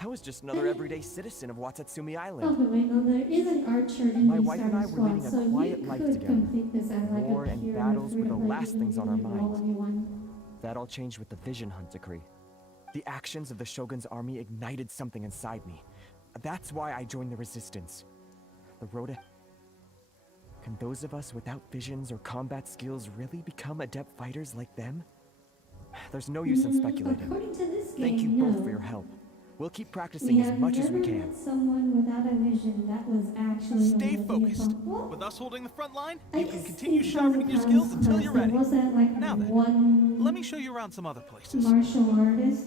I was just another everyday citizen of Watatsumi Oh, Island. but wait, no, there is an archer in My the wife and I starter were leading squad, a so quiet you life could together. complete this as like War a and pure battles were the free-to-play, last even things on if our you roll mind. everyone. That all changed with the Vision Hunt decree. The actions of the Shogun's army ignited something inside me. That's why I joined the resistance. The road to... Can those of us without visions or combat skills really become adept fighters like them? There's no use in speculating. According to this Thank you game, both no. for your help. We'll keep We practicing as have much as we never can. met someone without a vision that was actually Stay able to be a focused. punk. Well, With us holding the front line, I you can guess continue because sharpening your skills until you're there ready. wasn't like Now then, one let me show you around some other places. martial artist.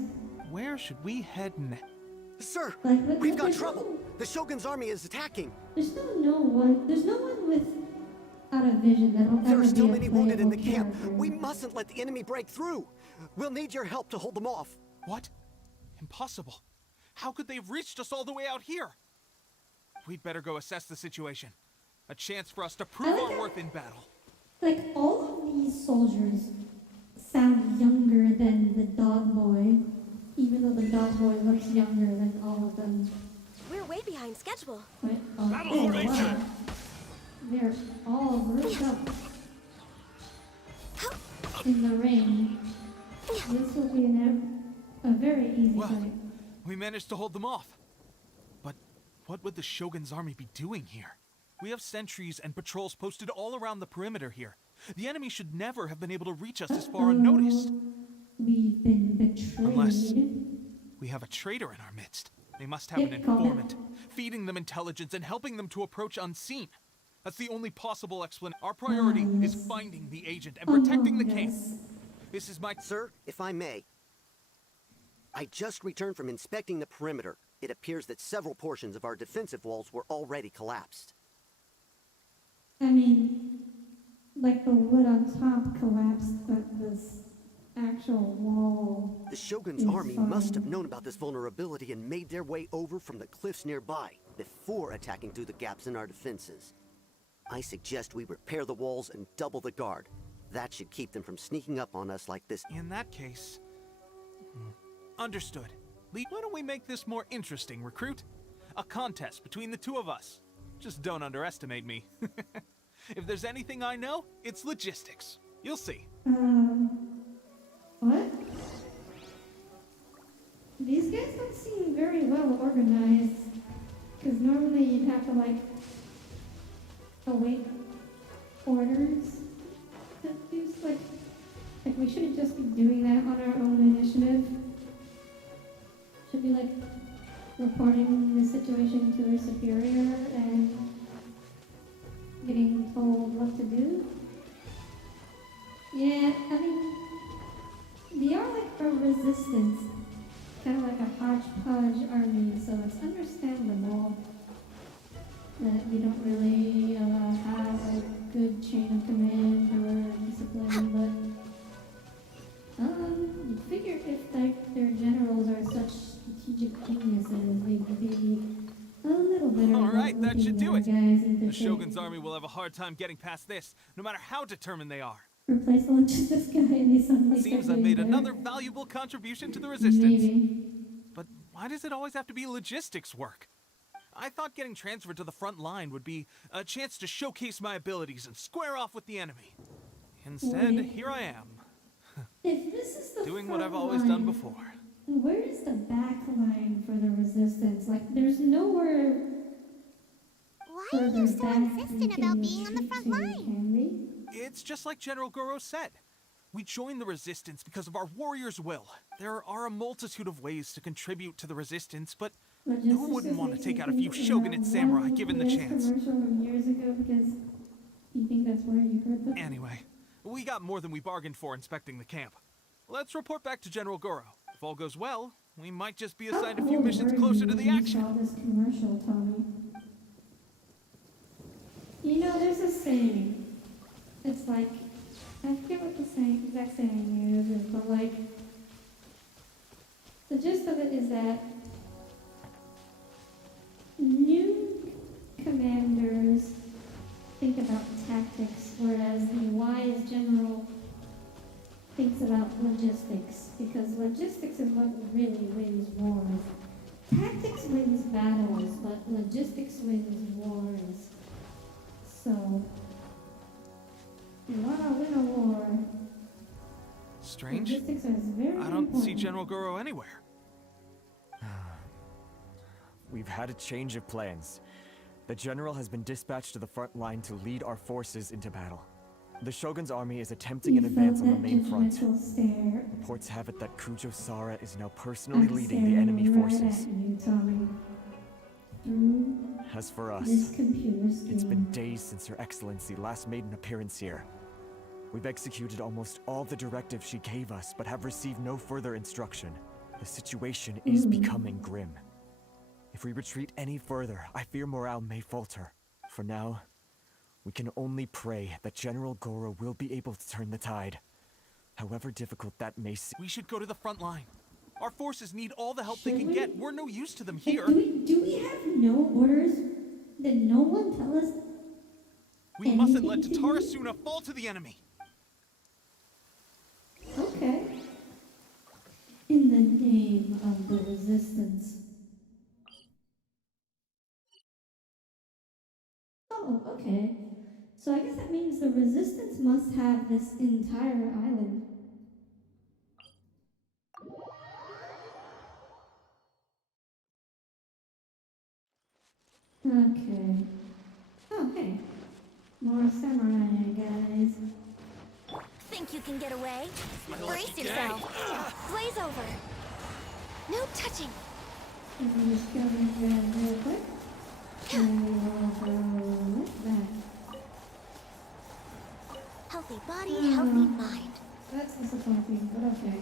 Where should we head next? Sir, Like, but we've got there's trouble. no- The Shogun's army is attacking. There's no one without a vision that'll There ever are still be a many wounded in the playable camp. character. We mustn't let the enemy break through. We'll need your help to hold them off. What? Impossible. How could they have reached us all the way out here? We'd better go assess the situation. A chance for us to prove our worth in battle. Like, all of these soldiers sound younger than the dog boy, even though the dog boy looks younger than all of them. We're way behind schedule. But they're all grouped up in the rain. This will be a very easy fight. We managed to hold them off. But what would the Shogun's army be doing here? We have sentries and patrols posted all around the perimeter here. The enemy should never have been able to reach us this far unnoticed. We've been betrayed. Unless we have a traitor in our midst. They must have an informant, feeding them intelligence and helping them to approach unseen. That's the only possible explanation. Our priority is finding the agent and protecting the camp. This is my... Sir, if I may. I just returned from inspecting the perimeter. It appears that several portions of our defensive walls were already collapsed. I mean, like the wood on top collapsed, but this actual wall. The Shogun's army must have known about this vulnerability and made their way over from the cliffs nearby before attacking through the gaps in our defenses. I suggest we repair the walls and double the guard. That should keep them from sneaking up on us like this. In that case... Understood. Lee, why don't we make this more interesting, recruit? A contest between the two of us. Just don't underestimate me. If there's anything I know, it's logistics. You'll see. What? These guys don't seem very well organized. Because normally you'd have to, like, await orders to do, like we shouldn't just be doing that on our own initiative. Should be, like, reporting the situation to our superior and getting told what to do. Yeah, I mean, they are like a resistance, kind of like a hodgepodge army, so it's understandable that we don't really have a good chain of command or discipline, but you'd figure if like their generals are such strategic geniuses, they'd be a little better. All right, that should do it. The The Shogun's army will have a hard time getting past this, no matter how determined they are. Replace the logistics guy and they suddenly Seems start I've made getting another better. valuable contribution to the resistance. Maybe. But why does it always have to be logistics work? I thought getting transferred to the front line would be a chance to showcase my abilities and square off with the enemy. Instead, Wait. here I am, If this is the doing what front I've always done line, before. where is the back line for the resistance? Like, there's nowhere. Why are you so insistent about being on the front line? It's just like General Goro said. We joined the resistance because of our warrior's will. There are a multitude of ways to contribute to the resistance, but who wouldn't want to take out a few shogunate samurai given the chance? Commercial from years ago because you think that's where you heard the. Anyway, we got more than we bargained for inspecting the camp. Let's report back to General Goro. If all goes well, we might just be assigned a few missions closer to the action. Saw this commercial, Tommy. You know, there's a saying. It's like, I forget what the exact saying is, but like, the gist of it is that new commanders think about tactics, whereas the wise general thinks about logistics, because logistics is what really wins wars. Tactics wins battles, but logistics wins wars. So, you wanna win a war. Strange. Logistics is very I don't see important. General Goro anywhere. We've had a change of plans. The general has been dispatched to the front line to lead our forces into battle. The Shogun's army is attempting an advance on the main front. Stare. Reports have it that Kujo Sara is now personally leading the enemy forces. As for us, This computer it's been screen. days since Her Excellency last made an appearance here. We've executed almost all the directives she gave us, but have received no further instruction. The situation is becoming grim. If we retreat any further, I fear morale may falter. For now, we can only pray that General Goro will be able to turn the tide. However difficult that may seem. We should go to the front line. Our forces need all the help they Should can we? get. We're no use to them Like, here. do we have no orders? Did no one tell us? We mustn't let anything to Tatara do? Suna fall to the enemy. Okay. In the name of the resistance. okay. So I guess that means the Resistance must have this entire island. Okay. Oh, hey. More samurai, guys. Think you can get away? Brace yourself. Blaze over. No touching. Let me just go and grab real quick. And we will go like that. Healthy body, healthy mind. That's disappointing, but okay.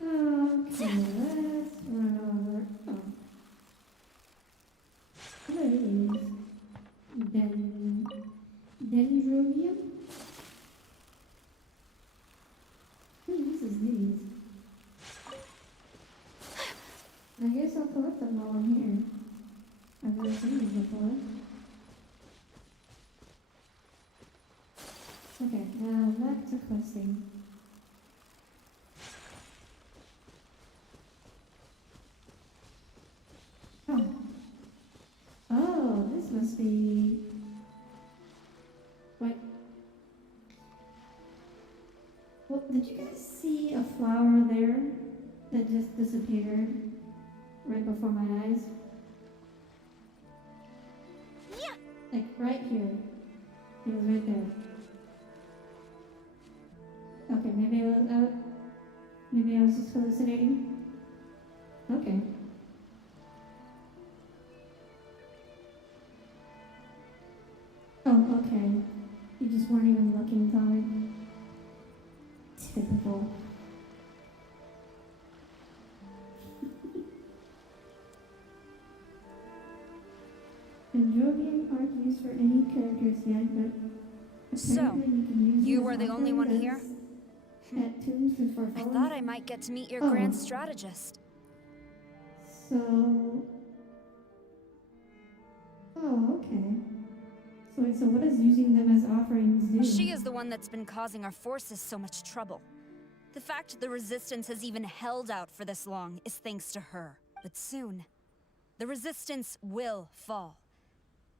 Okay, let's run over. Oh. What are these? Dendrobium? Who uses these? I guess I'll collect them while I'm here. I've never seen these before. Okay, now back to questing. Oh. Oh, this must be... What? Well, did you guys see a flower there that just disappeared right before my eyes? Yeah. Like right here. It was right there. Okay, maybe I was just hallucinating. Okay. Oh, okay. You just weren't even looking, Tommy. Typical. Androbian aren't used for any characters yet, but So, apparently you can use you them were as the only one offerings here? At tunes before I falling. thought I might get to meet your Oh. grand strategist. So... Oh, okay. So what does using them as offerings do? She is the one that's been causing our forces so much trouble. The fact the Resistance has even held out for this long is thanks to her. But soon, the Resistance will fall.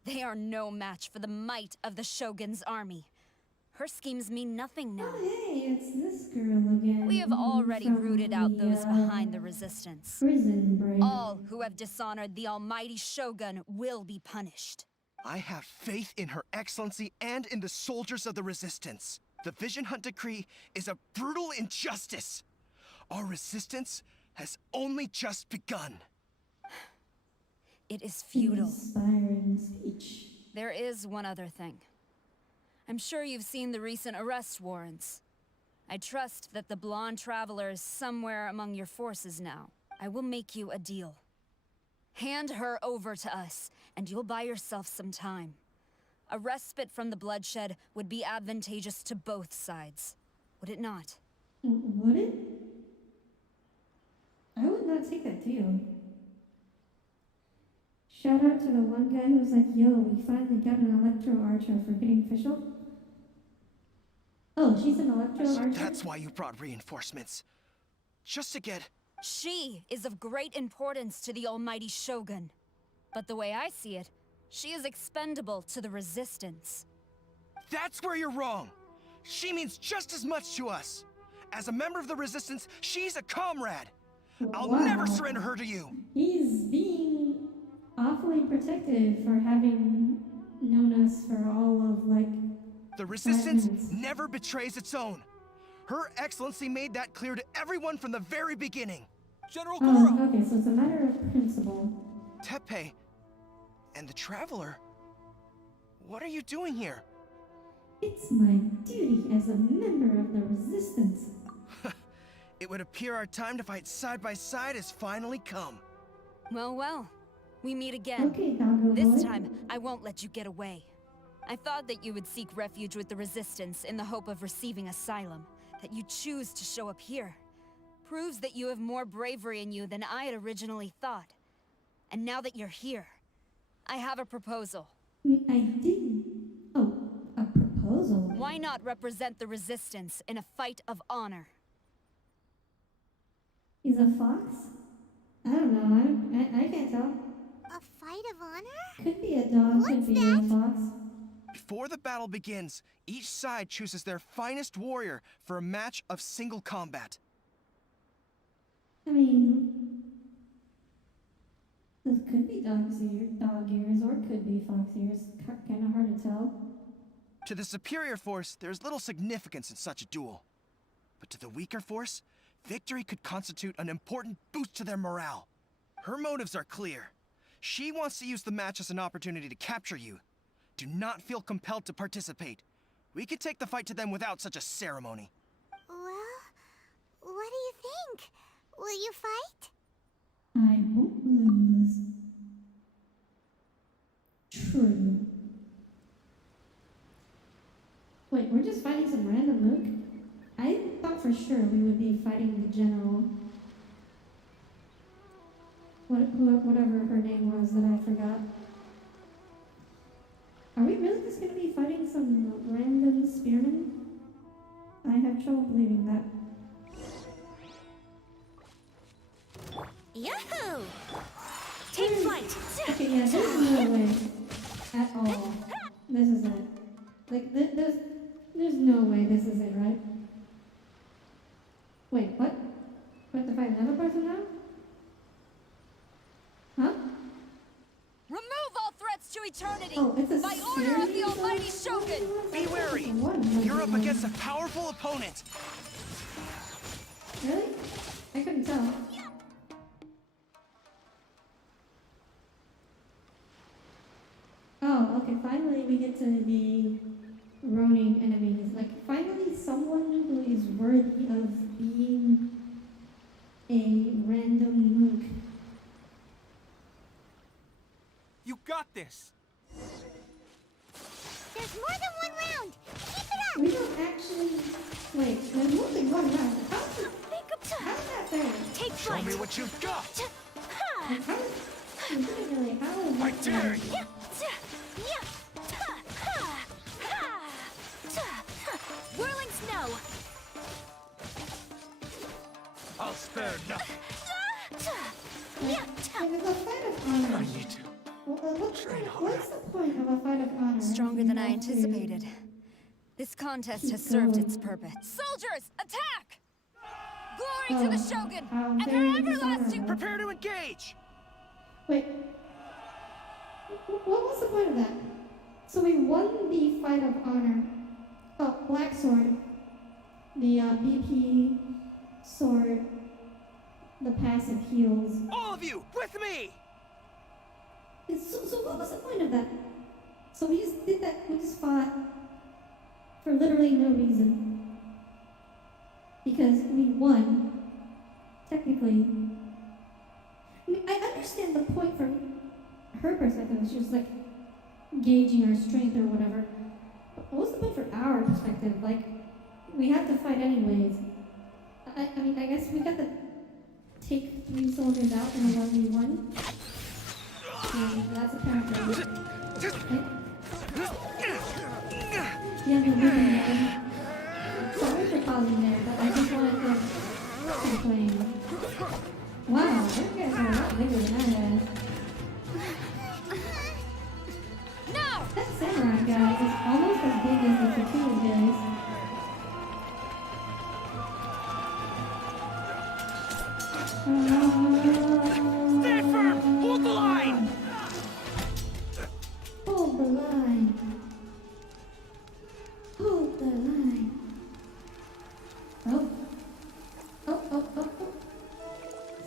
They are no match for the might of the Shogun's army. Her schemes mean nothing now. Oh, hey, it's this girl again. We have already from rooted out the, those behind the Resistance. Prison break. All who have dishonored the almighty Shogun will be punished. I have faith in Her Excellency and in the soldiers of the Resistance. The Vision Hunt Decree is a brutal injustice. Our resistance has only just begun. It is futile. Inspiring speech. There is one other thing. I'm sure you've seen the recent arrest warrants. I trust that the blonde traveler is somewhere among your forces now. I will make you a deal. Hand her over to us, and you'll buy yourself some time. A respite from the bloodshed would be advantageous to both sides. Would it not? Would it? I would not take that deal. Shout out to the one guy who was like, yo, we finally got an Electro Archer for getting official. Oh, she's an Electro Archer? That's why you brought reinforcements. Just to get... She is of great importance to the almighty Shogun. But the way I see it, she is expendable to the Resistance. That's where you're wrong. She means just as much to us. As a member of the Resistance, she's a comrade. I'll never surrender her to you. He's being awfully protective for having known us for all of, like... The Resistance never betrays its own. Her Excellency made that clear to everyone from the very beginning. General Goro! Okay, so it's a matter of principle. Teppei and the Traveler, what are you doing here? It's my duty as a member of the Resistance. It would appear our time to fight side by side has finally come. Well, well. We meet again. Okay, Doggo This boy. time, I won't let you get away. I thought that you would seek refuge with the Resistance in the hope of receiving asylum. That you choose to show up here proves that you have more bravery in you than I had originally thought. And now that you're here, I have a proposal. I didn't... Oh, a proposal? Why not represent the Resistance in a fight of honor? He's a fox? I don't know. I can't tell. A fight of honor? Could be a dog, could be a fox. Before the battle begins, each side chooses their finest warrior for a match of single combat. I mean, this could be dog ears, or it could be fox ears. Kind of hard to tell. To the superior force, there's little significance in such a duel. But to the weaker force, victory could constitute an important boost to their morale. Her motives are clear. She wants to use the match as an opportunity to capture you. Do not feel compelled to participate. We could take the fight to them without such a ceremony. Well, what do you think? Will you fight? I won't lose. True. Wait, we're just fighting some random mook? I thought for sure we would be fighting the general. Whatever her name was that I forgot. Are we really just gonna be fighting some random spearmen? I have trouble believing that. Yahoo! Take flight! Okay, yeah, there's no way at all. This is it. Like, there's no way this is it, right? Wait, what? We have to fight another person now? Huh? Remove all threats to eternity! Oh, it's a by order of the Almighty Shogun! Be wary! You're up against a powerful opponent! Really? I couldn't tell. Oh, okay, finally we get to be Ronin enemies. Like, finally someone who is worthy of being a random mook. You got this! There's more than one round! Keep it up! We don't actually... Wait, there's more than one round. How's that fair? Take Show flight! me what you've got! Like, how is I dare you! Whirling snow! I'll spare nothing. It was a fight of honor. I need to. What's the point of a fight of honor? Stronger than I anticipated. This contest has served its purpose. Soldiers, attack! Glory to the Shogun and very her everlasting... dishonorable. Prepare to engage! Wait. What was the point of that? So we won the fight of honor. Oh, Black Sword. The BP sword. The passive heals. All of you, with me! So what was the point of that? So we just did that, we just fought for literally no reason. Because we won. Technically. I mean, I understand the point from her perspective. It's just like gauging our strength or whatever. But what's the point for our perspective? Like, we have to fight anyways. I mean, I guess we got to take 3 soldiers out in a 1v1. And that's apparently right? Yeah, sorry for pausing there, but I just wanted to complain. Wow, you guys are a lot bigger than I was. No! That samurai guy is almost as big as the Tattoos guys. Stand firm! Hold the line! Hold the line. Hold the line. Oh. Oh.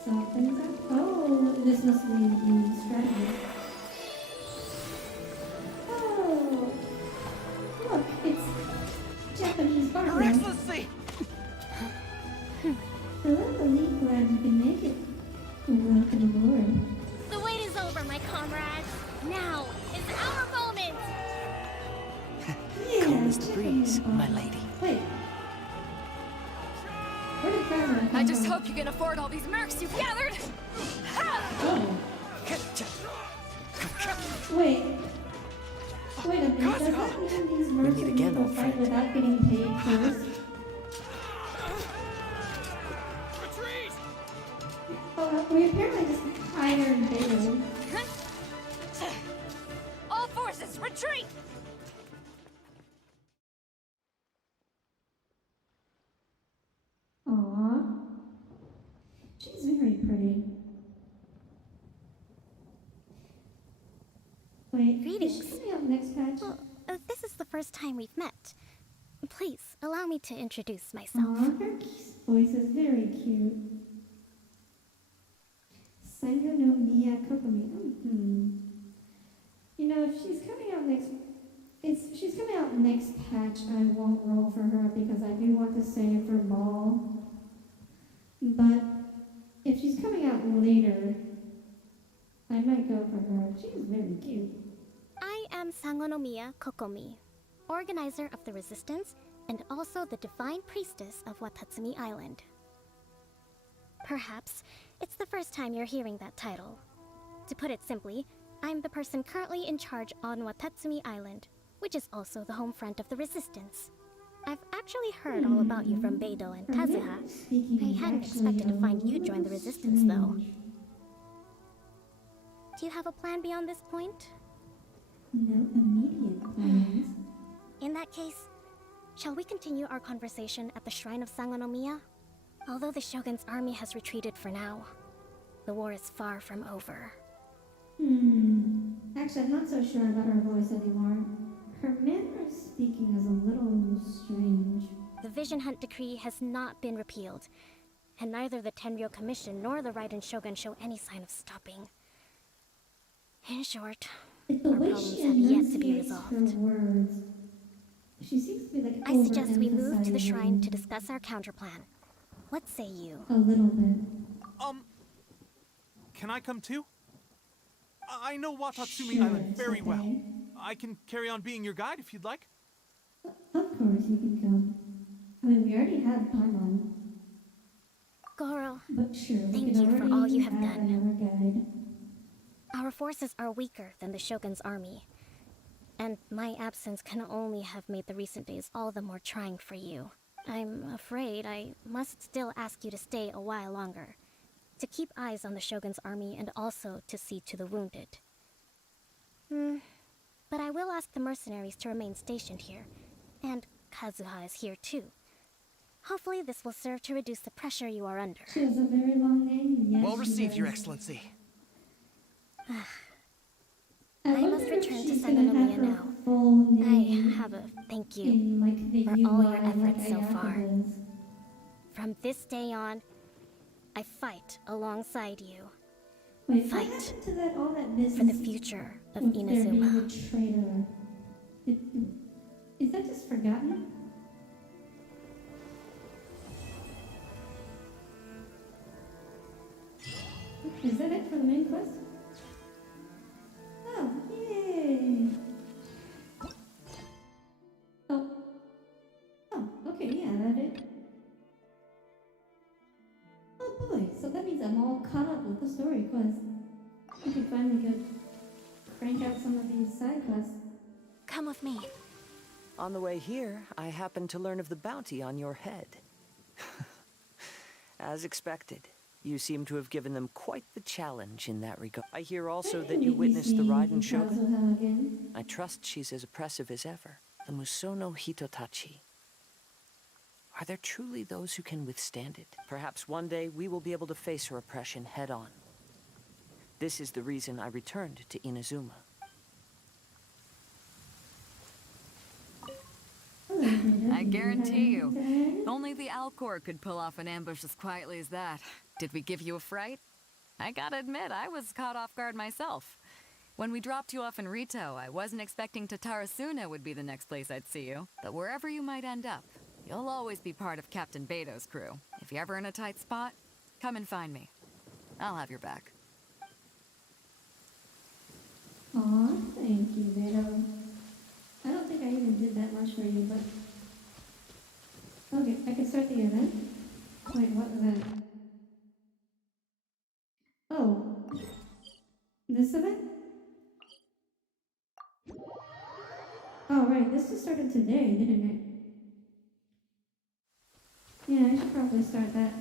Something's up. Oh, this must be the strategy. Oh. Look, it's Japanese Your barber. Excellency! Hello, Elite. Glad you can make it. Welcome aboard. The wait is over, my comrades. Now is our moment! Yeah, Calm as the breeze, Japanese my barber. lady. Wait. Where did Trevor come I just from? hope you can afford all these mercs you've gathered! Oh. Wait. Wait a minute, does that mean these mercs meet again, will old fight friend. without getting paid first? Oh, we apparently just She's very pretty. Wait, Greetings. is she coming out next patch? Well, this is the first time we've met. Please, allow me to introduce myself. Aw, her voice is very cute. Sango no Miya Kokomi. You know, if she's coming out she's coming out next patch, I won't roll for her because I do want to save for ball. But if she's coming out later, I might go for her. She's very cute. I am Sangonomiya Kokomi, organizer of the Resistance and also the Divine Priestess of Watatsumi Island. Perhaps it's the first time you're hearing that title. To put it simply, I'm the person currently in charge on Watatsumi Island, which is also the home front of the Resistance. I've actually heard all about you from Beidou and Kazuha. I hadn't expected to find you join the Resistance, though. Do you have a plan beyond this point? No immediate plans. In that case, shall we continue our conversation at the Shrine of Sangonomiya? Although the Shogun's army has retreated for now, the war is far from over. Actually, I'm not so sure about her voice anymore. Her manner of speaking is a little strange. The Vision Hunt Decree has not been repealed, and neither the Tenryou Commission nor the Raiden Shogun show any sign of stopping. In short, our problems have yet to be resolved. Her words. She seems to be like I suggest we move to the shrine to discuss our counterplan. What say you? A little bit. Can I come too? I know Watatsumi Island very well. I can carry on being your guide if you'd like. Of course you can come. I mean, we already had Paimon. Goro, but sure, thank you for all you have done. Another guide. Our forces are weaker than the Shogun's army, and my absence can only have made the recent days all the more trying for you. I'm afraid I must still ask you to stay a while longer, to keep eyes on the Shogun's army and also to see to the wounded. But I will ask the mercenaries to remain stationed here, and Kazuha is here too. Hopefully this will serve to reduce the pressure you are under. She has a very long name. Yes, well received, Your Excellency. I must return to Sangonomiya now. I have a thank you for all your efforts so far. From this day on, I fight alongside you. Fight for the future of Inazuma. Is that just forgotten? Is that it for the main quest? Oh, yay! Oh, okay, yeah, that it. Oh boy, so that means I'm all caught up with the story quest. We can finally go crank out some of these side quests. Come with me. On the way here, I happened to learn of the bounty on your head. As expected, you seem to have given them quite the challenge in that regard. I hear also that you witnessed the Raiden Shogun. I trust she's as oppressive as ever. The Musono Hitotachi. Are there truly those who can withstand it? Perhaps one day we will be able to face her oppression head on. This is the reason I returned to Inazuma. I guarantee you, only the Alcor could pull off an ambush as quietly as that. Did we give you a fright? I gotta admit, I was caught off guard myself. When we dropped you off in Rito, I wasn't expecting Tatarasuna would be the next place I'd see you. But wherever you might end up, you'll always be part of Captain Beidou's crew. If you're ever in a tight spot, come and find me. I'll have your back. Aw, thank you, Beidou. I don't think I even did that much for you, but... Okay, I can start the event. Wait, what event? Oh. This event? Oh, right, this just started today, didn't it? Yeah, I should probably start that.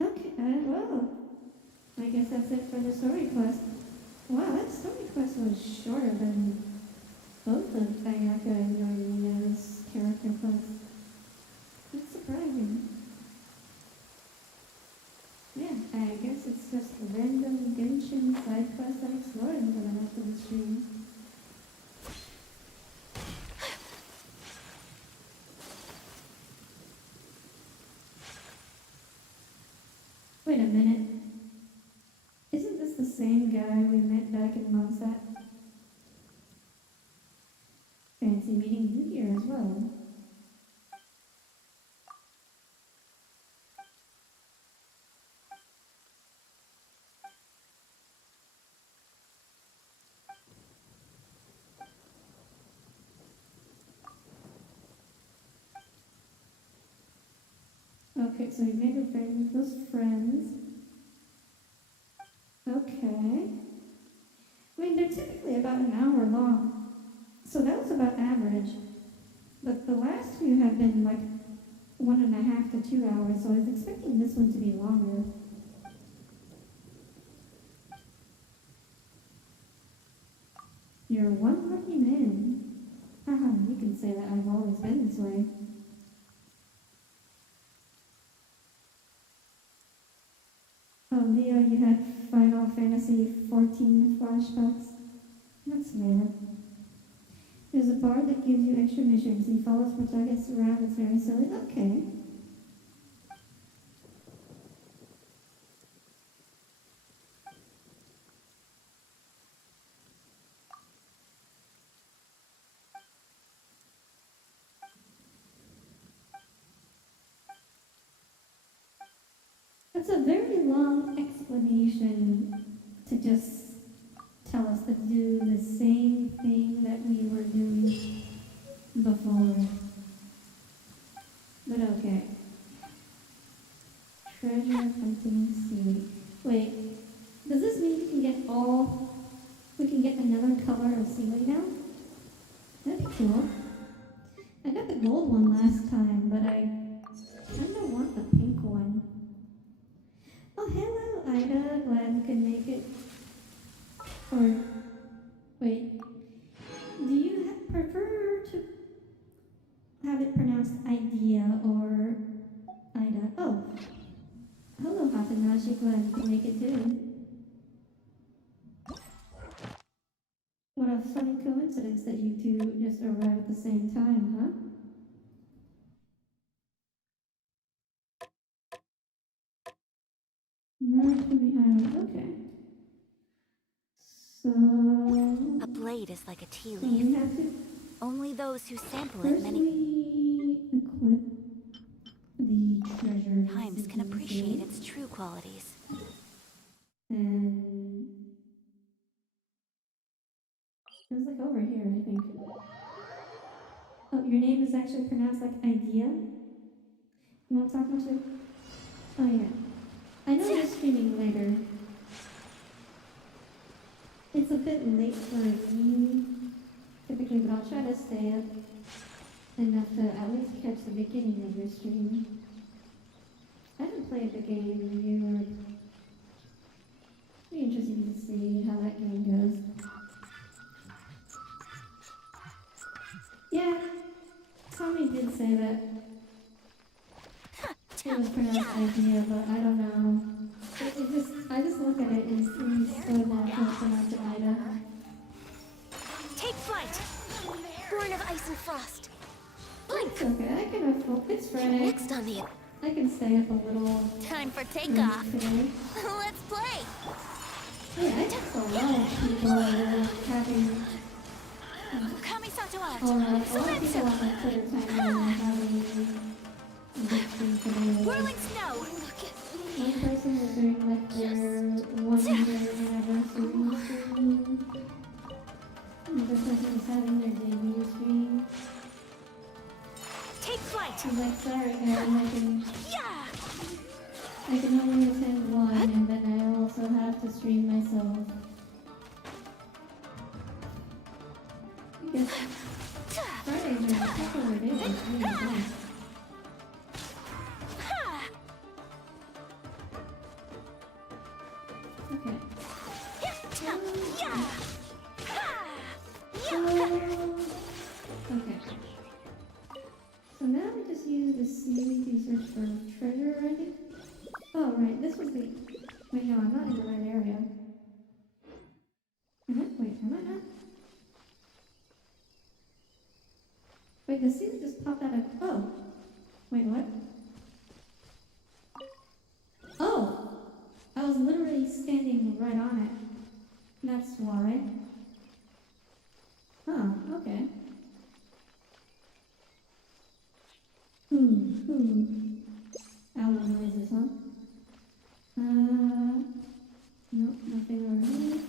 Okay, well... I guess that's it for the story quest. Wow, that story quest was shorter than both of Ayaka and Yorina's character quests. That's surprising. Wait a minute. Isn't this the same guy we met back in Mondstadt? Fancy meeting you here as well. Okay, so you made a friend with those friends. Okay. I mean, they're typically about an hour long, so that was about average. But the last few have been like 1.5 to 2 hours, so I was expecting this one to be longer. You're one lucky man. Haha, you can say that I've always been this way. Oh, Leo, you had Final Fantasy 14 flashbacks? That's fair. There's a bard that gives you extra missions. He follows protagonists around. It's very silly. Okay. That's a very long explanation to just tell us to do the same thing that we were doing before. But okay. Treasure hunting seaweed. Wait, does this mean we can get another color of seaweed now? That'd be cool. I got the gold one last time, but I kinda want the pink one. Oh, hello, Ida. Glad you could make it. Or, wait. Do you prefer to have it pronounced idea or Ida? Oh. Hello, Hatanashi. Glad you could make it too. What a funny coincidence that you two just arrived at the same time, huh? North from the island. Okay. So... A blade is like a tea So we leaf. have to... Only those who sample it First many we equip the treasure times can appreciate its true qualities. And it was like over here, I think. Oh, your name is actually pronounced like idea? You want to talk to? Oh yeah. I know you're streaming later. It's a bit late for me, typically, but I'll try to stay up enough to at least catch the beginning of your stream. I haven't played the game in Europe. Be interesting to see how that game goes. Yeah, Tommy did say that it was pronounced idea, but I don't know. I just look at it and it seems so natural to pronounce it Ida. Take flight! Born of ice and frost. It's okay, I can afford. It's Friday. Next on the... I can stay up a little. Time for takeoff. Today. Let's play! Yeah, I guess a lot of people are having. Kamisato out! A lot of people on my Twitter timeline are having this thing today. Whirling snow! One person is doing like their 100th anniversary stream. Another person is having their debut stream. Take flight! She's like, sorry guys, I can only attend one, and then I also have to stream myself. I guess Fridays are a popular day for streaming. Okay. Okay. So now we just use the seaweed to search for treasure, I think. Oh, right, this was the... Wait, no, I'm not in the right area. Wait, am I not? Wait, the seaweed just popped out of... Oh! Wait, what? Oh! That's why. Huh, okay. Owl noises, huh? Nope, nothing over here.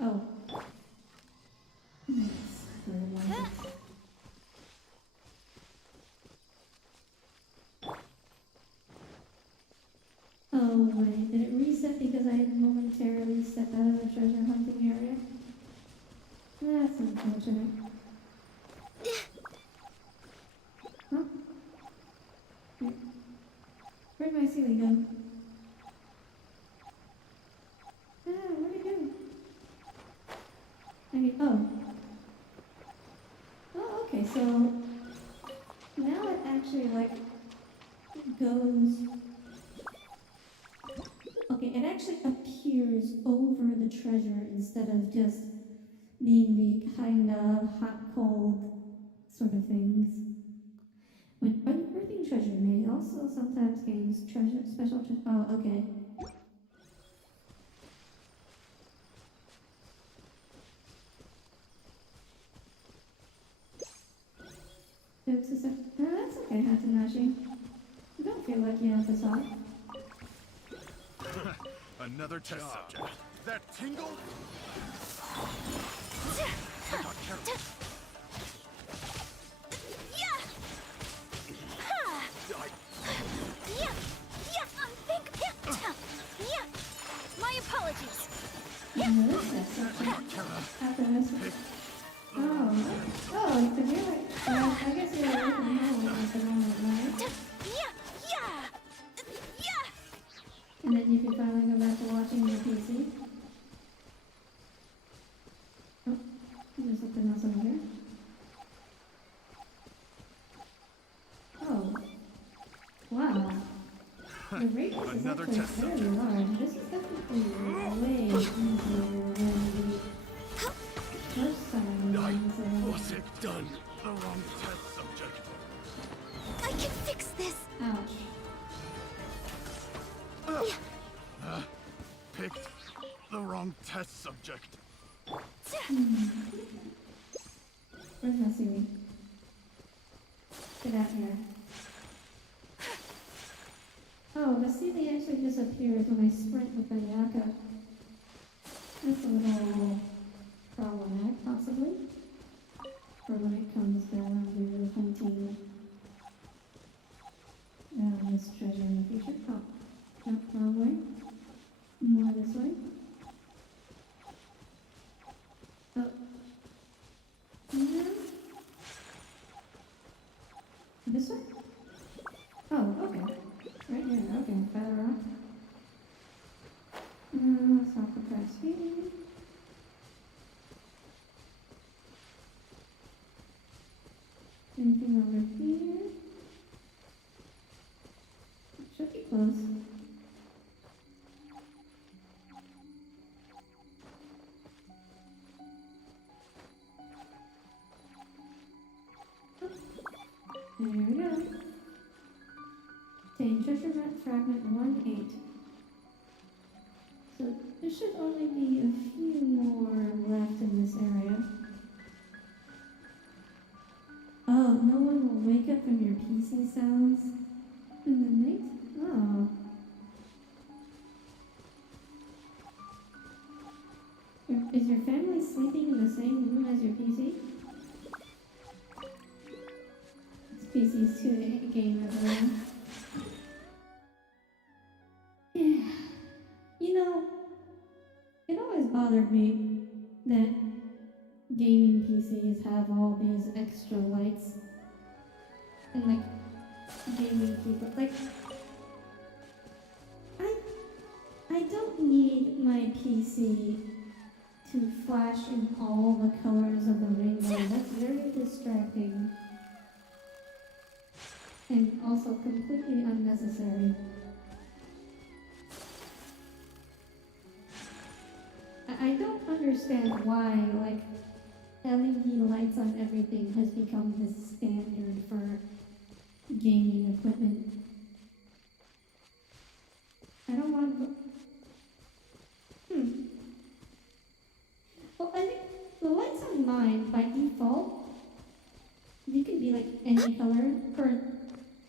Oh. Nice. Fertilizers. Oh, wait, did it reset because I had momentarily stepped out of the treasure hunting area? That's unfortunate. Huh? Where'd my ceiling go? Where'd it go? Oh, okay, so now it actually, like, goes... Okay, it actually appears over the treasure instead of just being the kind of hot-cold sort of things. When unearthing treasure may also sometimes gain special treasure. Oh, okay. Oops, that's okay, Hatanashi. Don't feel like you have to talk. Another test subject. That tingle? My apologies. Oh, because you're like, I guess you're away from home at the moment, right? And then you can finally go back to watching your PC. Oh, there's something else over here. Oh. Wow. The radius is Another actually test fairly subject. large. This is definitely way easier than the first time we went to... What's it done? The wrong test subject. I can fix this. Ouch. Picked the wrong test subject. Where's my Siri? Get out here. Oh, the ceiling actually disappears when I sprint with the Yaka. That's a little problematic, possibly. For when it comes down to hunting this treasure in the future. Oh, no, wrong way. More this way. Oh. No. This way? Oh, okay. Right here, okay, better rock. Stop the press here. Anything over here? Should be close. There we go. Obtain treasure map fragment 1-8. So there should only be a few more left in this area. Oh, no one will wake up from your PC sounds in the night? Oh. Is your family sleeping in the same room as your PC? This PC's too gamer for them. Yeah. You know, it always bothered me that gaming PCs have all these extra lights and like gaming keyboard. Like, I don't need my PC to flash in all the colors of the rainbow. That's very distracting and also completely unnecessary. I don't understand why, like, LED lights on everything has become the standard for gaming equipment. I don't want to...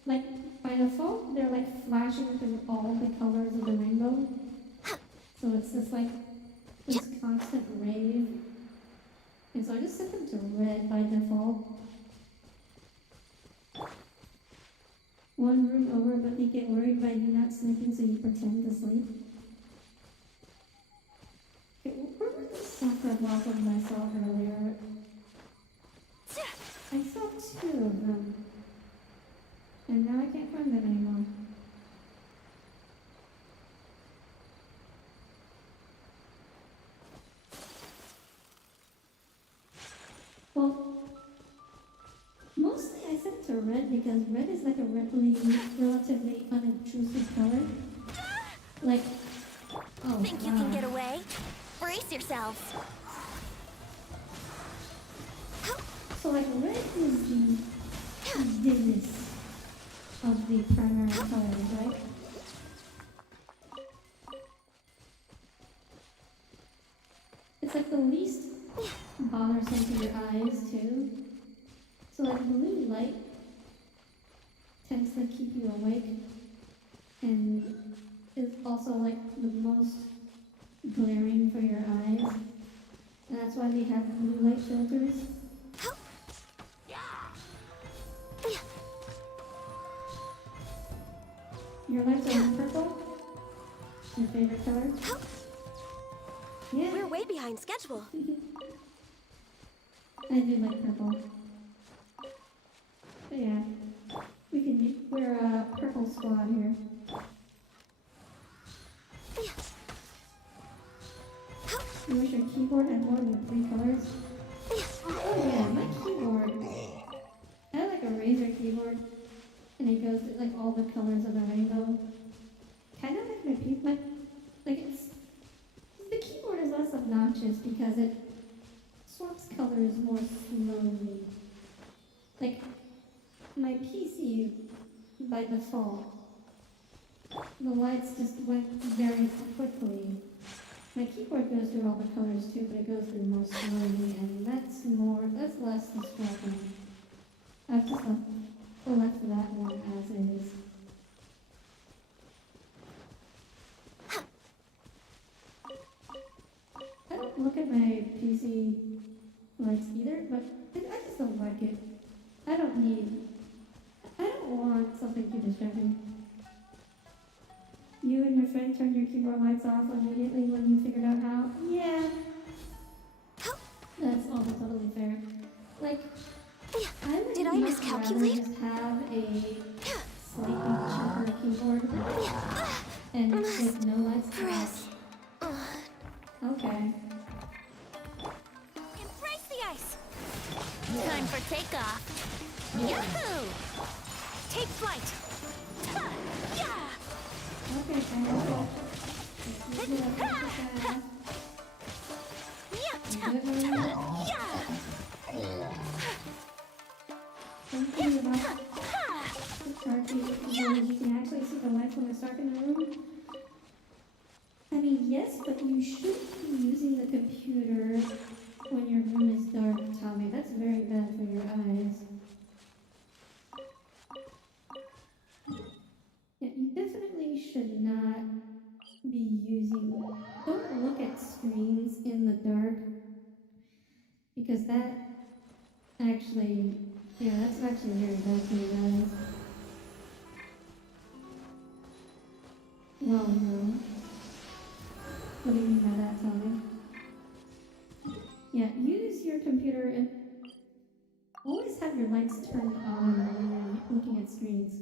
like, by default, they're like flashing through all the colors of the rainbow. So it's just like this constant rave. And so I just set them to red by default. One room over, but they get worried by you not sleeping, so you pretend to sleep. Okay, where were the sakura blossoms I saw earlier? I saw 2 of them. And now I can't find them anymore. Well, mostly I set it to red because red is like a relatively unobtrusive color. Like, oh, Think you can get away? Brace yourselves. So like red is the dimness of the primary colors, right? It's like the least bothersome to your eyes too. So like blue light tends to keep you awake and is also like the most glaring for your eyes. And that's why we have blue light filters. Your lights are purple? Your favorite color? Yeah. We're way behind schedule. I do like purple. But yeah, we're a purple squad here. You wish your keyboard had more than 3 colors? Oh yeah, my keyboard. I have like a Razer keyboard, and it goes to like all the colors of the rainbow. Kind of like my like it's the keyboard is less obnoxious because it swaps colors more slowly. Like my PC, by default, the lights just went very quickly. My keyboard goes through all the colors too, but it goes through more slowly, and that's less distracting. I've just left that one as is. I don't look at my PC lights either, but I just don't like it. I don't want something too distracting. You and your friend turned your keyboard lights off immediately when you figured out how? Yeah. That's also totally fair. Like, Did I miscalculate? Just have a slightly cheaper keyboard and with no lights. Press. Okay. Embrace the ice. Time for takeoff. Yahoo! Take flight. Yeah. Okay, fine. Something about the dark you can actually see the lights when it's dark in the room. I mean, yes, but you should be using the computer when your room is dark, Tommy. That's very bad for your eyes. Yeah, you definitely should not be using... Don't look at screens in the dark, because that actually... Yeah, that's actually very bad for your eyes. Well, no. What do you mean by that, Tommy? Yeah, use your computer and always have your lights turned on when you're looking at screens.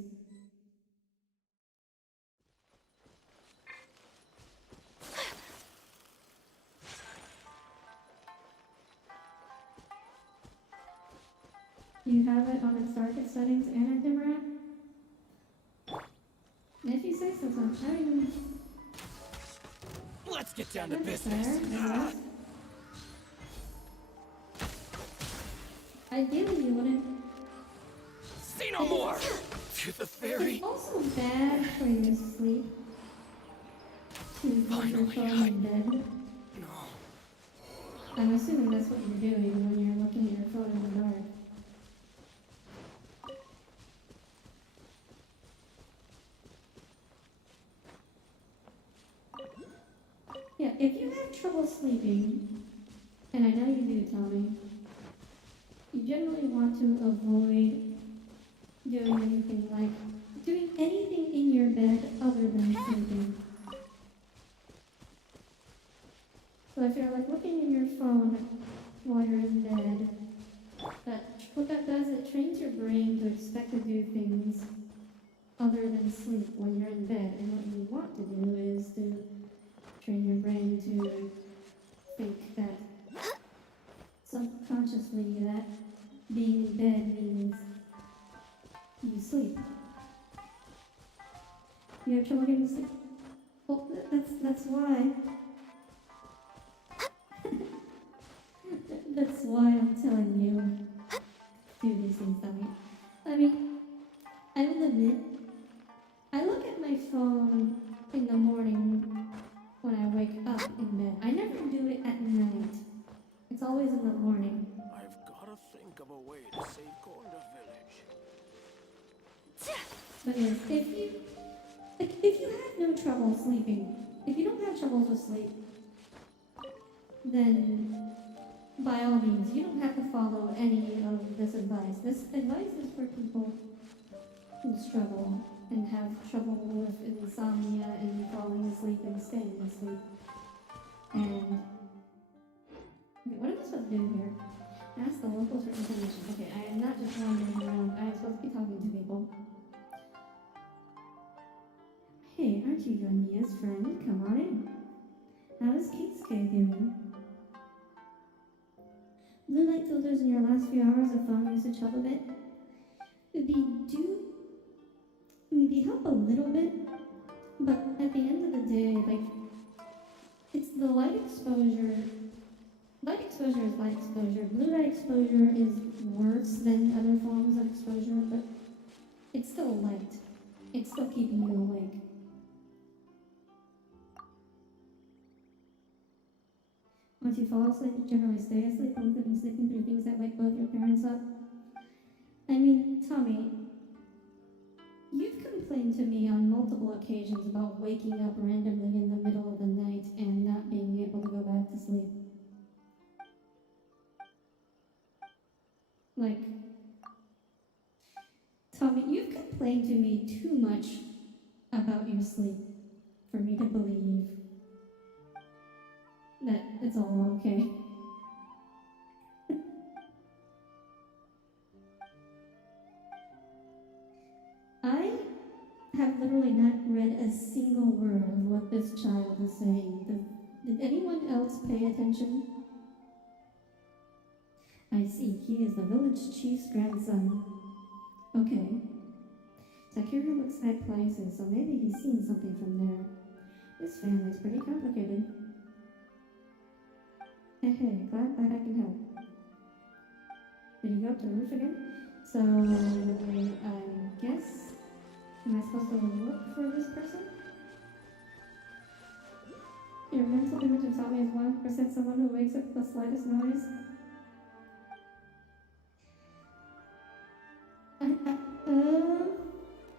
You have it on its darkest settings and a dimmer app? If you say so, I mean... Let's get down to that's business. fair, I guess. Ideally, you wouldn't... Say no more! To the fairy! It's also bad for your sleep to leave your phone in bed. No. I'm assuming that's what you're doing when you're looking at your phone in the dark. Yeah, if you have trouble sleeping, and I know you do, Tommy, you generally want to avoid doing anything in your bed other than sleeping. So if you're like looking in your phone while you're in bed, what that does, it trains your brain to expect to do things other than sleep when you're in bed. And what you want to do is to train your brain to think that subconsciously that being in bed means you sleep. You have trouble getting to sleep? Well, that's why. That's why I'm telling you do these things, Tommy. I mean, I will admit, I look at my phone in the morning when I wake up in bed. I never do it at night. It's always in the morning. I've gotta think of a way to save Konda Village. But yes, if you have no trouble sleeping, if you don't have troubles with sleep, then by all means, you don't have to follow any of this advice. This advice is for people who struggle and have trouble with insomnia and falling asleep and staying asleep. And okay, what am I supposed to do here? Ask the locals for information. Okay, I am not just wandering around. I am supposed to be talking to people. Hey, aren't you Mia's friend? Come on in. How is Keisuke doing? Blue light filters in your last few hours of phone usage help a bit? Maybe help a little bit, but at the end of the day, like, it's the light exposure. Light exposure is light exposure. Blue light exposure is worse than other forms of exposure, but it's still light. It's still keeping you awake. Once you fall asleep, you generally stay asleep, including sleeping through things that wake both your parents up. I mean, Tommy, you've complained to me on multiple occasions about waking up randomly in the middle of the night and not being able to go back to sleep. Like, Tommy, you've complained to me too much about your sleep for me to believe that it's all okay. I have literally not read a single word of what this child is saying. Did anyone else pay attention? I see, he is the village chief's grandson. Okay. Takira looks high places, so maybe he's seen something from there. This family's pretty complicated. Hey, glad that I can help. Did you go up to the roof again? So, I guess, am I supposed to look for this person? Your mental image of Tommy is 1% someone who wakes up with the slightest noise.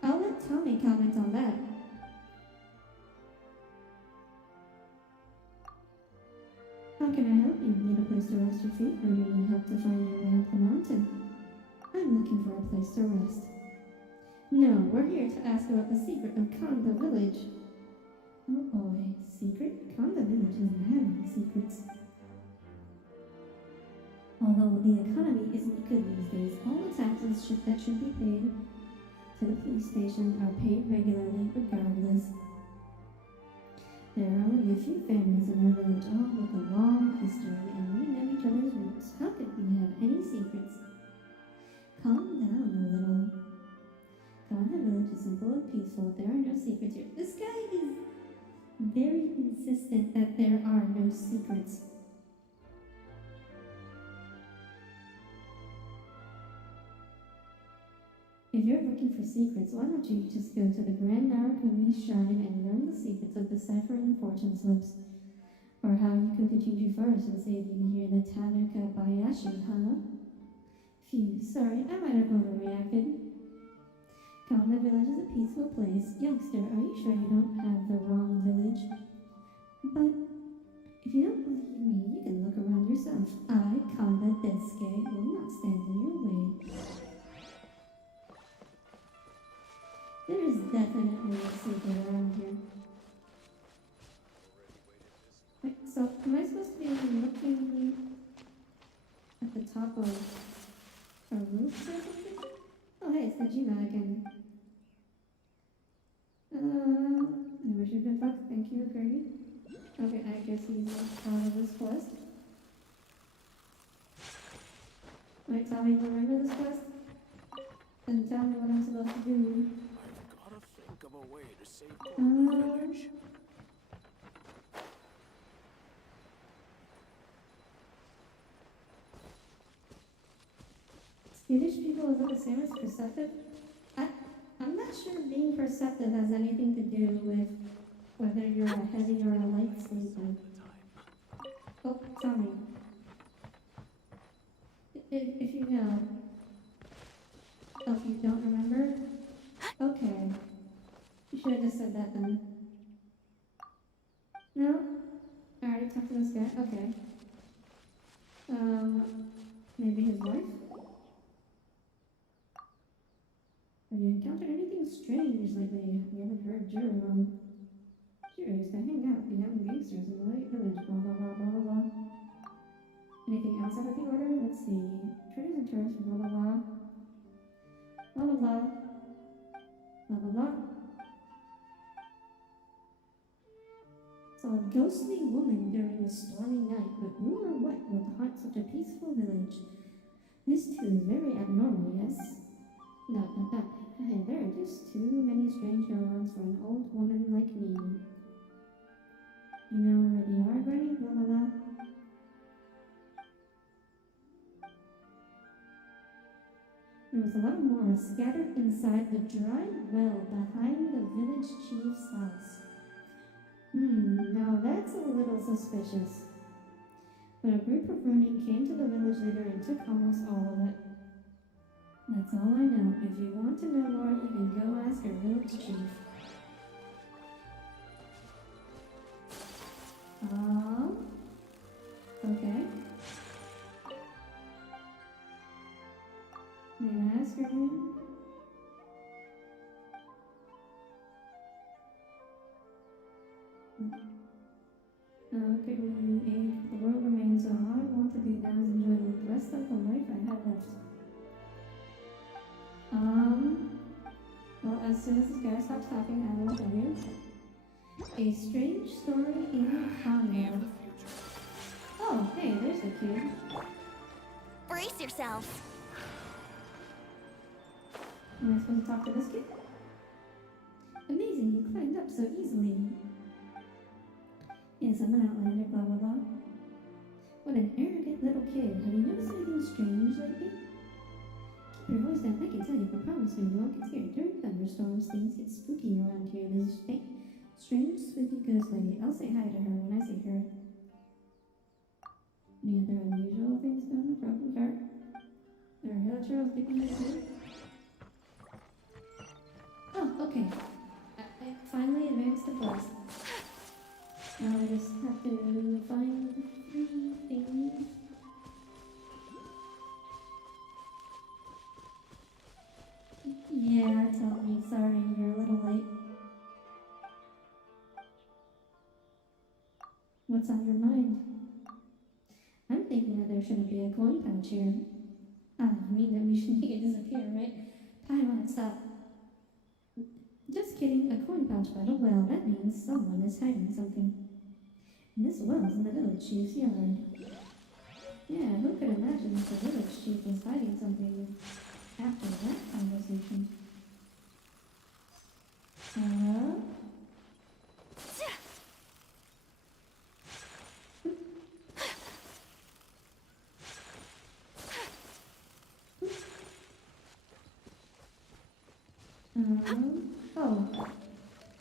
I'll let Tommy comment on that. How can I help you? Need a place to rest your feet, or you need help to find your way up the mountain? I'm looking for a place to rest. No, we're here to ask about the secret of Konda Village. Oh boy, secret? Konda Village doesn't have any secrets. Although the economy isn't good these days, all the taxes that should be paid to the police station are paid regularly regardless. There are only a few families in our village, all with a long history, and we know each other's roots. How could we have any secrets? Calm down a little. Konda Village is simple and peaceful. There are no secrets here. This guy is very insistent that there are no secrets. If you're looking for secrets, why don't you just go to the Grand Narakumi Shrine and learn the secrets of deciphering fortune slips? Or how you could continue first and see if you can hear the Tanuka Bayashi, huh? Phew, sorry, I might have overreacted. Konda Village is a peaceful place. Youngster, are you sure you don't have the wrong village? But If you don't believe me, you can look around yourself. I, Kanda Desuke, will not stand in your way. There is definitely a secret around here. Wait, so am I supposed to be looking at the top of a roof or something? Oh hey, it's Najima again. I wish you good luck. Thank you, agree. Okay, I guess he's out of this quest. Wait, tell me, remember this quest? Then tell me what I'm supposed to do. I've gotta think of a way to safeguard the village. Swedish people, is it the same as perceptive? I'm not sure being perceptive has anything to do with whether you're a heavy or a light sleeper. Oh, tell me. If you know. Oh, if you don't remember? Okay. You should have just said that then. No? Alright, talk to this guy. Okay. Maybe his wife? Have you encountered anything strange lately? We haven't heard Jiro. Jiro used to hang out with the young gangsters in the late village, blah blah blah blah blah blah. Anything else out of the order? Let's see. Traders and tourists, blah blah blah. Blah blah blah. Blah blah blah. Saw a ghostly woman during a stormy night, but who or what would haunt such a peaceful village? This too is very abnormal, yes? No. Hey, there are just too many strange neurons for an old woman like me. You know where they are, Granny? Blah blah blah. There was a lot more scattered inside the dry well behind the village chief's house. Now that's a little suspicious. But a group of Ronin came to the village leader and took almost all of it. That's all I know. If you want to know more, you can go ask our village chief. Okay. May I ask her name? Okay, when you age, the world remains, so all I want to do now is enjoy the rest of the life I have left. Well, as soon as this guy stops talking, I will tell you. A strange story in Congo. Oh, hey, there's the kid. Brace yourselves. Am I supposed to talk to this kid? Amazing, you climbed up so easily. Yes, I'm an outlander, blah blah blah. What an arrogant little kid. Have you noticed anything strange lately? Keep your voice down, I can tell you, but promise me you won't get scared. During thunderstorms, things get spooky around here. There's a strange, spooky ghost lady. I'll say hi to her when I see her. Any other unusual things going on? Broken cart? Or hill trails picking this too? Oh, okay. I finally advanced the quest. Now I just have to find 3 things. Yeah, tell me. Sorry, you're a little late. What's on your mind? I'm thinking that there shouldn't be a coin pouch here. Ah, you mean that we should make it disappear, right? Paimon, stop. Just kidding, a coin pouch by the well. That means someone is hiding something. And this well's in the village chief's yard. Yeah, who could imagine that the village chief was hiding something after that conversation? Oh.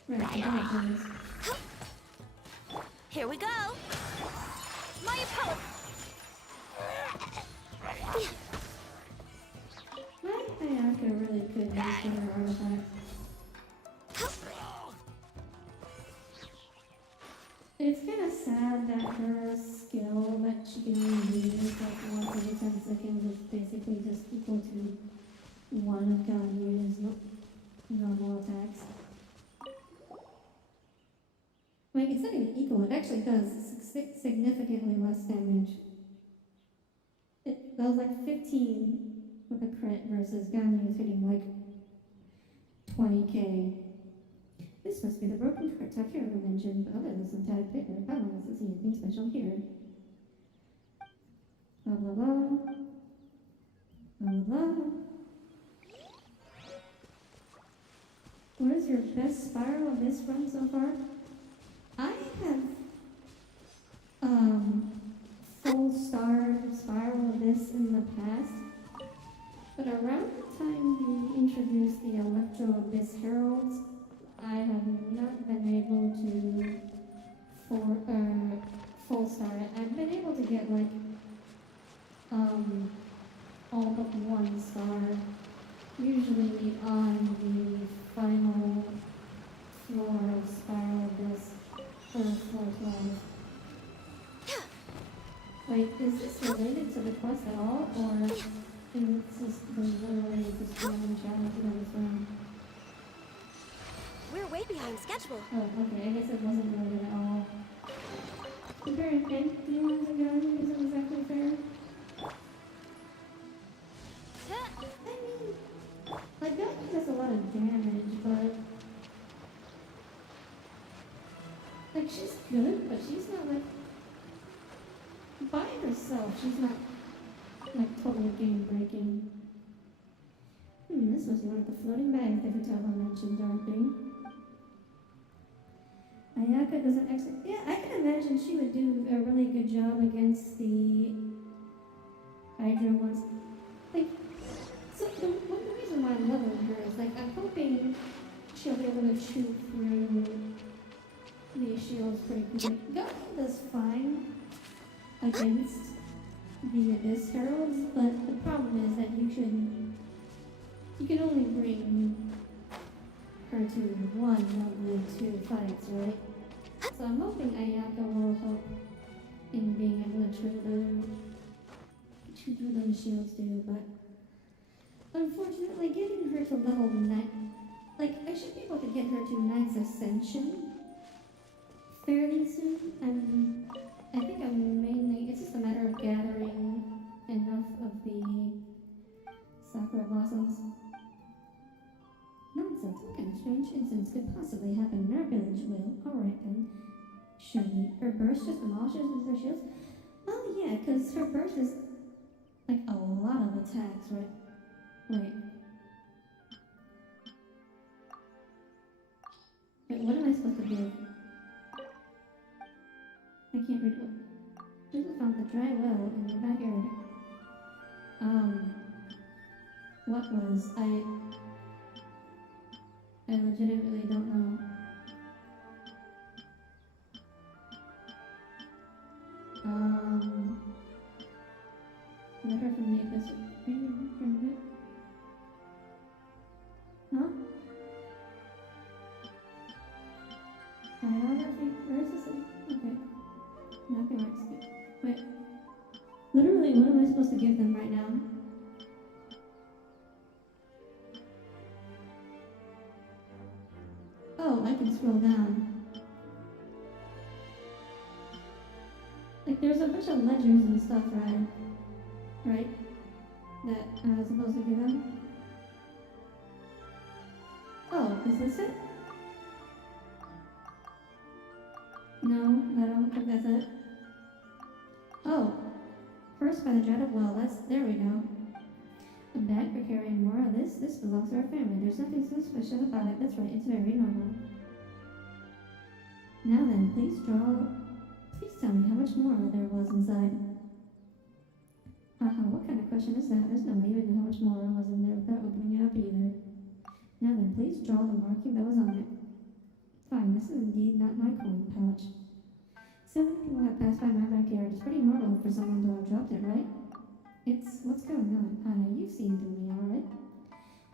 Right, Here we go. My approach. My Ayaka really could use better artifacts. It's kind of sad that her skill that she can only use like once every 10 seconds is basically just equal to one of Ganyu's normal attacks. Like, it's not even equal, it actually does significantly less damage. It does like 15 with a crit versus Ganyu's hitting like 20k. This must be the broken heart Takiro mentioned, but other than some tattered paper, I don't want to see anything special here. Blah blah blah. Blah blah blah. What is your best spiral of this run so far? I have full star spiral of this in the past, but around the time we introduced the Electro Abyss Heralds, I have not been able to full star it. I've been able to get like all but one star, usually on the final floor of Spiral Abyss, or floor 12. Wait, is this related to the quest at all, or is this just literally just random challenge that I was running? We're way behind schedule. Oh, okay, I guess it wasn't related at all. Comparing empty ones and guns isn't exactly fair. I mean, like, Genshin does a lot of damage, but like, she's good, but she's not like, by herself, she's not like totally game breaking. This must be one of the floating bags that Futaba mentioned, Dorothy. Ayaka doesn't actually. Yeah, I can imagine she would do a really good job against the Hydra ones. Like, so the reason why I'm loving her is like I'm hoping she'll be able to chew through these shields pretty quickly. Goku does fine against the Abyss Heralds, but the problem is that you can only bring her to one of the two fights, right? So I'm hoping Ayaka will help in being able to chew through those shields too, but unfortunately getting her to level 9, like I should be able to get her to 9's Ascension fairly soon. I think it's just a matter of gathering enough of the Sakura Blossoms. Nonsense, what kind of strange incidents could possibly happen in our village? Well, alright then. Show me. Her burst just demolishes with her shields? Oh yeah, because her burst is like a lot of attacks, right? Wait. Wait, what am I supposed to do? I can't read what. This was found the dry well in the backyard. What was? I legitimately don't know. Letter from the Abyss. Huh? Biography? Where is this? Okay. Nothing works. Wait. Literally, what am I supposed to give them right now? Oh, I can scroll down. Like, there's a bunch of ledgers and stuff, right? Right? That I was supposed to give them? Oh, is this it? No, I don't think that's it. Oh, cursed by the dread of well, there we go. A bag for carrying more of this? This belongs to our family. There's nothing suspicious about it. That's right, it's very normal. Now then, please tell me how much more there was inside. What kind of question is that? There's no way you would know how much more was in there without opening it up either. Now then, please draw the marking that was on it. Fine, this is indeed not my coin pouch. So many people have passed by my backyard. It's pretty normal for someone to have dropped it, right? What's going on? You've seen through me, alright?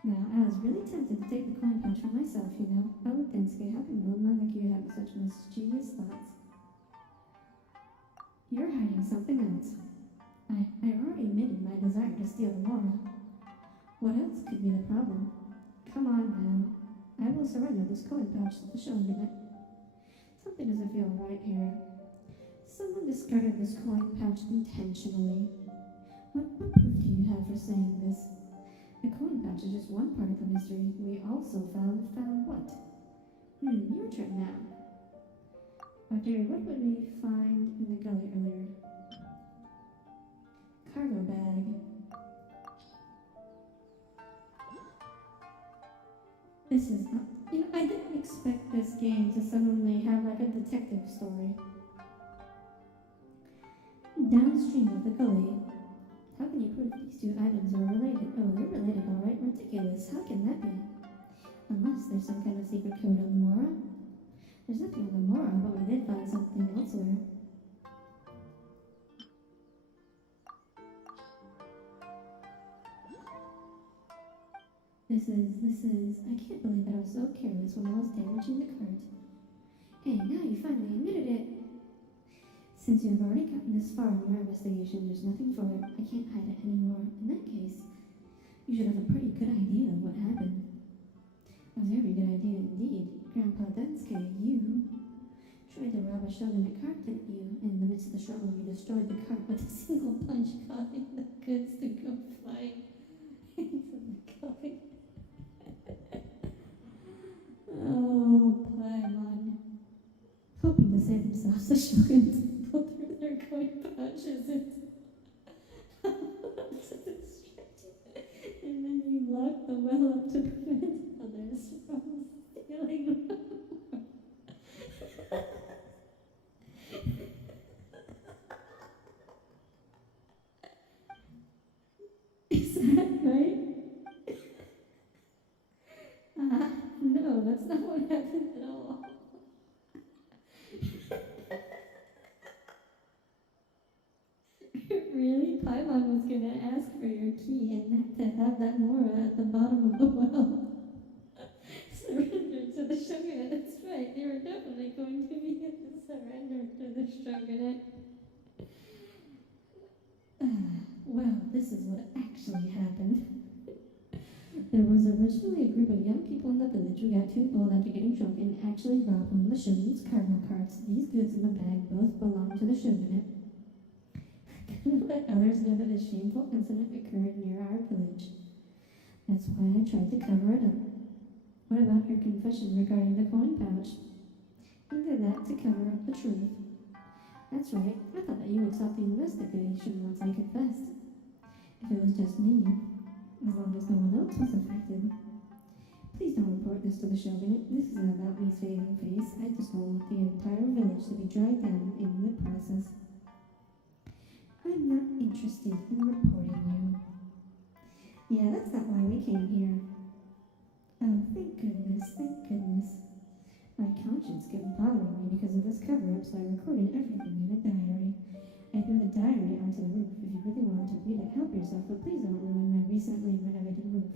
Now, I was really tempted to take the coin pouch for myself, you know. Oh, Densuke, how can one man like you have such mischievous thoughts? You're hiding something else. I already admitted my desire to steal the Mora. What else could be the problem? Come on now. I will surrender this coin pouch to the shogunate. Something doesn't feel right here. Someone discarded this coin pouch intentionally. What proof do you have for saying this? The coin pouch is just one part of the mystery. We also found what? Your turn now. Doctor, what would we find in the gully earlier? Cargo bag. This is not, I didn't expect this game to suddenly have like a detective story. Downstream of the gully. How can you prove these two items are related? Oh, they're related, alright. Ridiculous. How can that be? Unless there's some kind of secret code on the Mora. There's nothing on the Mora, but we did find something elsewhere. This is, I can't believe that I was so careless when I was damaging the cart. Hey, now you finally admitted it. Since you've already gotten this far in your investigation, there's nothing for it. I can't hide it anymore. In that case, you should have a pretty good idea of what happened. A very good idea indeed. Grandpa Densuke, you tried to rob a shogunate cart, didn't you? In the midst of the struggle, you destroyed the cart with a single punch, causing the goods to go flying into the gully. Oh, Paimon. Hoping to save themselves, the shoguns pulled through their coin pouches and and then you locked the well up to prevent others from stealing. Is that right? No, that's not what happened at all. Really? Paimon was gonna ask for your key and to have that Mora at the bottom of the well. Surrender to the shogunate. That's right. They were definitely going to be surrender to the shogunate. Well, this is what actually happened. There was originally a group of young people in the village who got too bold after getting drunk and actually robbed one of the shogunate's cargo carts. These goods in the bag both belonged to the shogunate. Couldn't let others know that a shameful incident occurred near our village. That's why I tried to cover it up. What about your confession regarding the coin pouch? You did that to cover up the truth. That's right. I thought that you would stop the investigation once I confessed. If it was just me, as long as no one else was affected. Please don't report this to the shogunate. This isn't about me saving face. I just don't want the entire village to be dragged down in the process. I'm not interested in reporting you. Yeah, that's not why we came here. Oh, thank goodness, thank goodness. My conscience kept bothering me because of this cover-up, so I recorded everything in a diary. I threw the diary onto the roof. If you really wanted to read it, help yourself, but please don't ruin my recently renovated roof.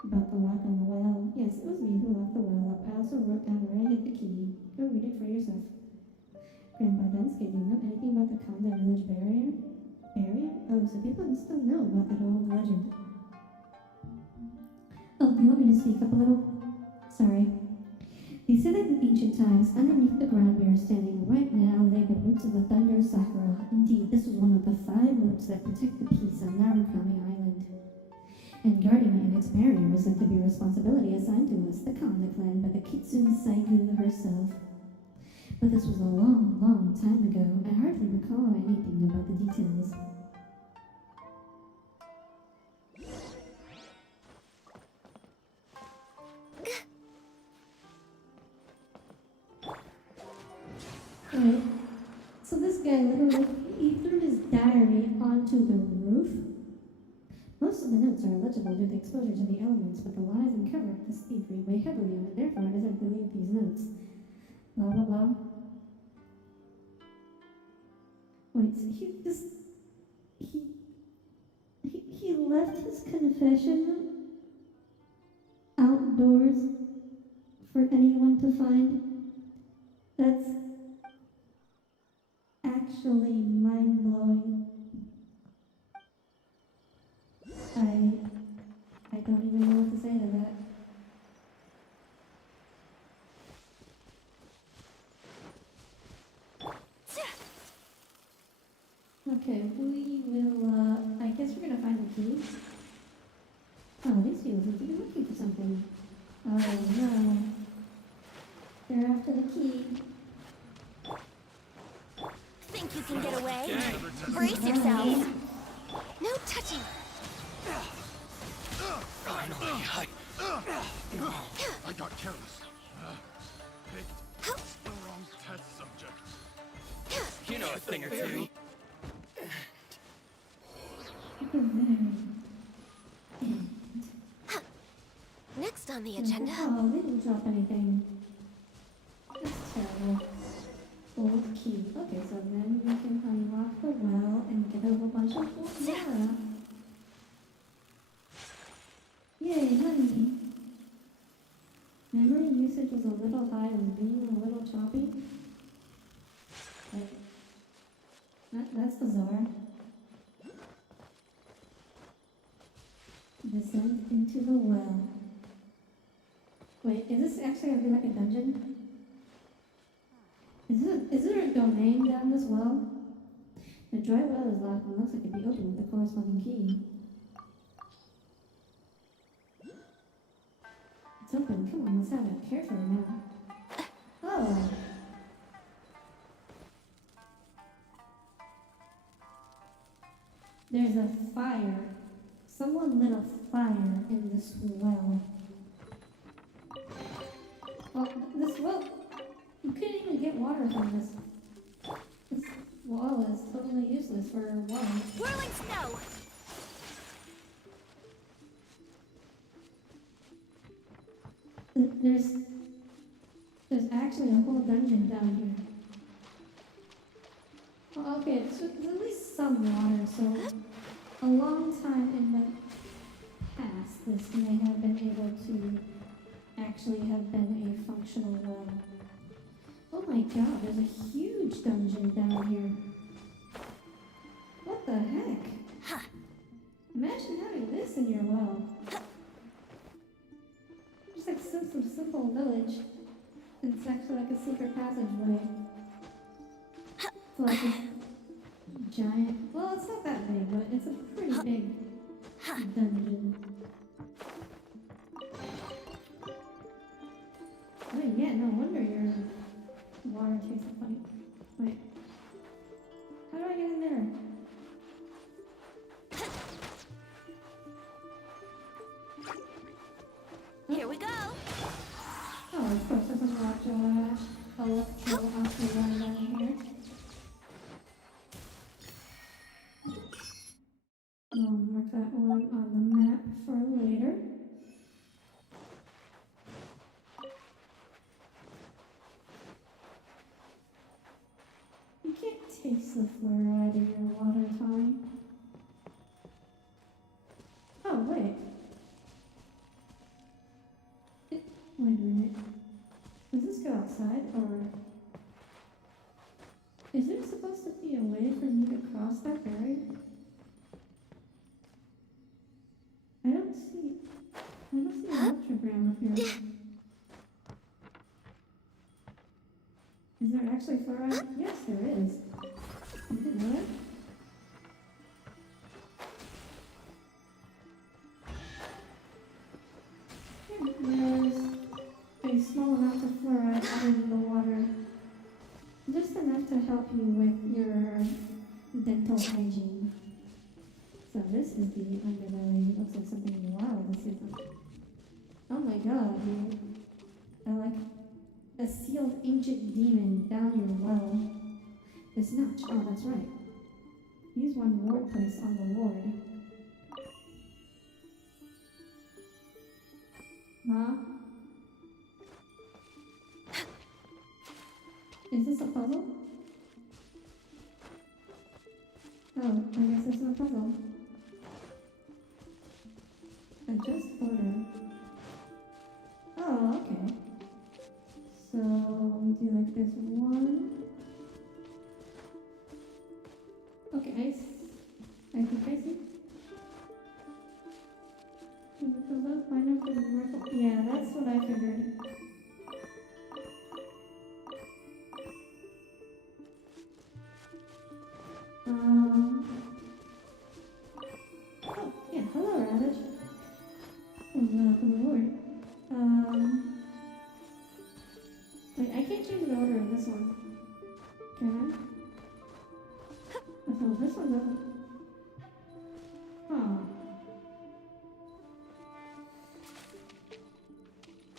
About the lock on the well. Yes, it was me who locked the well up. I also wrote down where I hid the key. Go read it for yourself. Grandpa Densuke, do you know anything about the Kanda village barrier? Barrier? Oh, so people still know about that old legend. Oh, do you want me to speak up a little? Sorry. They said that in ancient times, underneath the ground we are standing right now lay the roots of the Thunder Sakura. Indeed, this was one of the 5 roots that protect the peace on Narukami Island. And guarding it in its barrier was said to be a responsibility assigned to us, the Kanda clan, by the Kitsune Saigu herself. But this was a long, long time ago. I hardly recall anything about the details. Right. So this guy literally, he threw his diary onto the roof. Most of the notes are illegible due to exposure to the elements, but the lies and cover-up this thievery weigh heavily on it. Therefore, I decided to leave these notes. Blah, blah, blah. Wait, so he left his confession outdoors for anyone to find? That's actually actually mind-blowing. I don't even know what to say to that. Okay, we will, I guess we're gonna find the key. Oh, these people seem to be looking for something. Oh no. They're after the key. Think you can get away? Brace yourselves. No touching. Finally, I got careless. Picked the wrong test subject. You know a thing or two. Next on the agenda. Oh, they didn't drop anything. That's terrible. Old key. Okay, so then we can unlock the well and get a whole bunch of flora. Yay, honey. Memory usage was a little high and being a little choppy. That's bizarre. Descend into the well. Wait, is this actually gonna be like a dungeon? Is there a domain down this well? The dry well is locked and looks like it'd be open with the corresponding key. It's open. Come on, let's have it carefully now. Oh. There's a fire. Someone lit a fire in this well. Well, this well, you couldn't even get water from this. This well is totally useless for water. Whirling snow. There's actually a whole dungeon down here. Well, okay, so there's at least some water, so a long time in the past, this may have been able to actually have been a functional well. Oh my god, there's a huge dungeon down here. What the heck? Imagine having this in your well. Just like some simple village. And it's actually like a secret passageway. It's like a giant, well, it's not that big, but it's a pretty big dungeon. Oh yeah, no wonder your water tastes funny. Wait. How do I get in there? Here we go. Oh, of course, there's an electro one down here. I'll mark that one on the map for later. You can't taste the fluoride in your water, Tommy. Oh, wait. Wait a minute. Does this go outside, or is there supposed to be a way for me to cross that barrier? I don't see an electrogram up here. Is there actually fluoride? Yes, there is. You didn't know that? There's a small amount of fluoride added in the water. Just enough to help you with your dental hygiene. So this is the underbelly. Looks like something wild. This is. Oh my god, dude. Like a sealed ancient demon down your well. This notch. Oh, that's right. Use one ward place on the ward. Mom? Is this a puzzle? Oh, I guess it's not a puzzle. Adjust order. Oh, okay. So we do like this one. Okay, I think I see. Yeah, that's what I figured. Oh, yeah, hello, Rabbit. Oh, Lord. Wait, I can't change the order of this one. Can I? Oh, this one's open. Oh.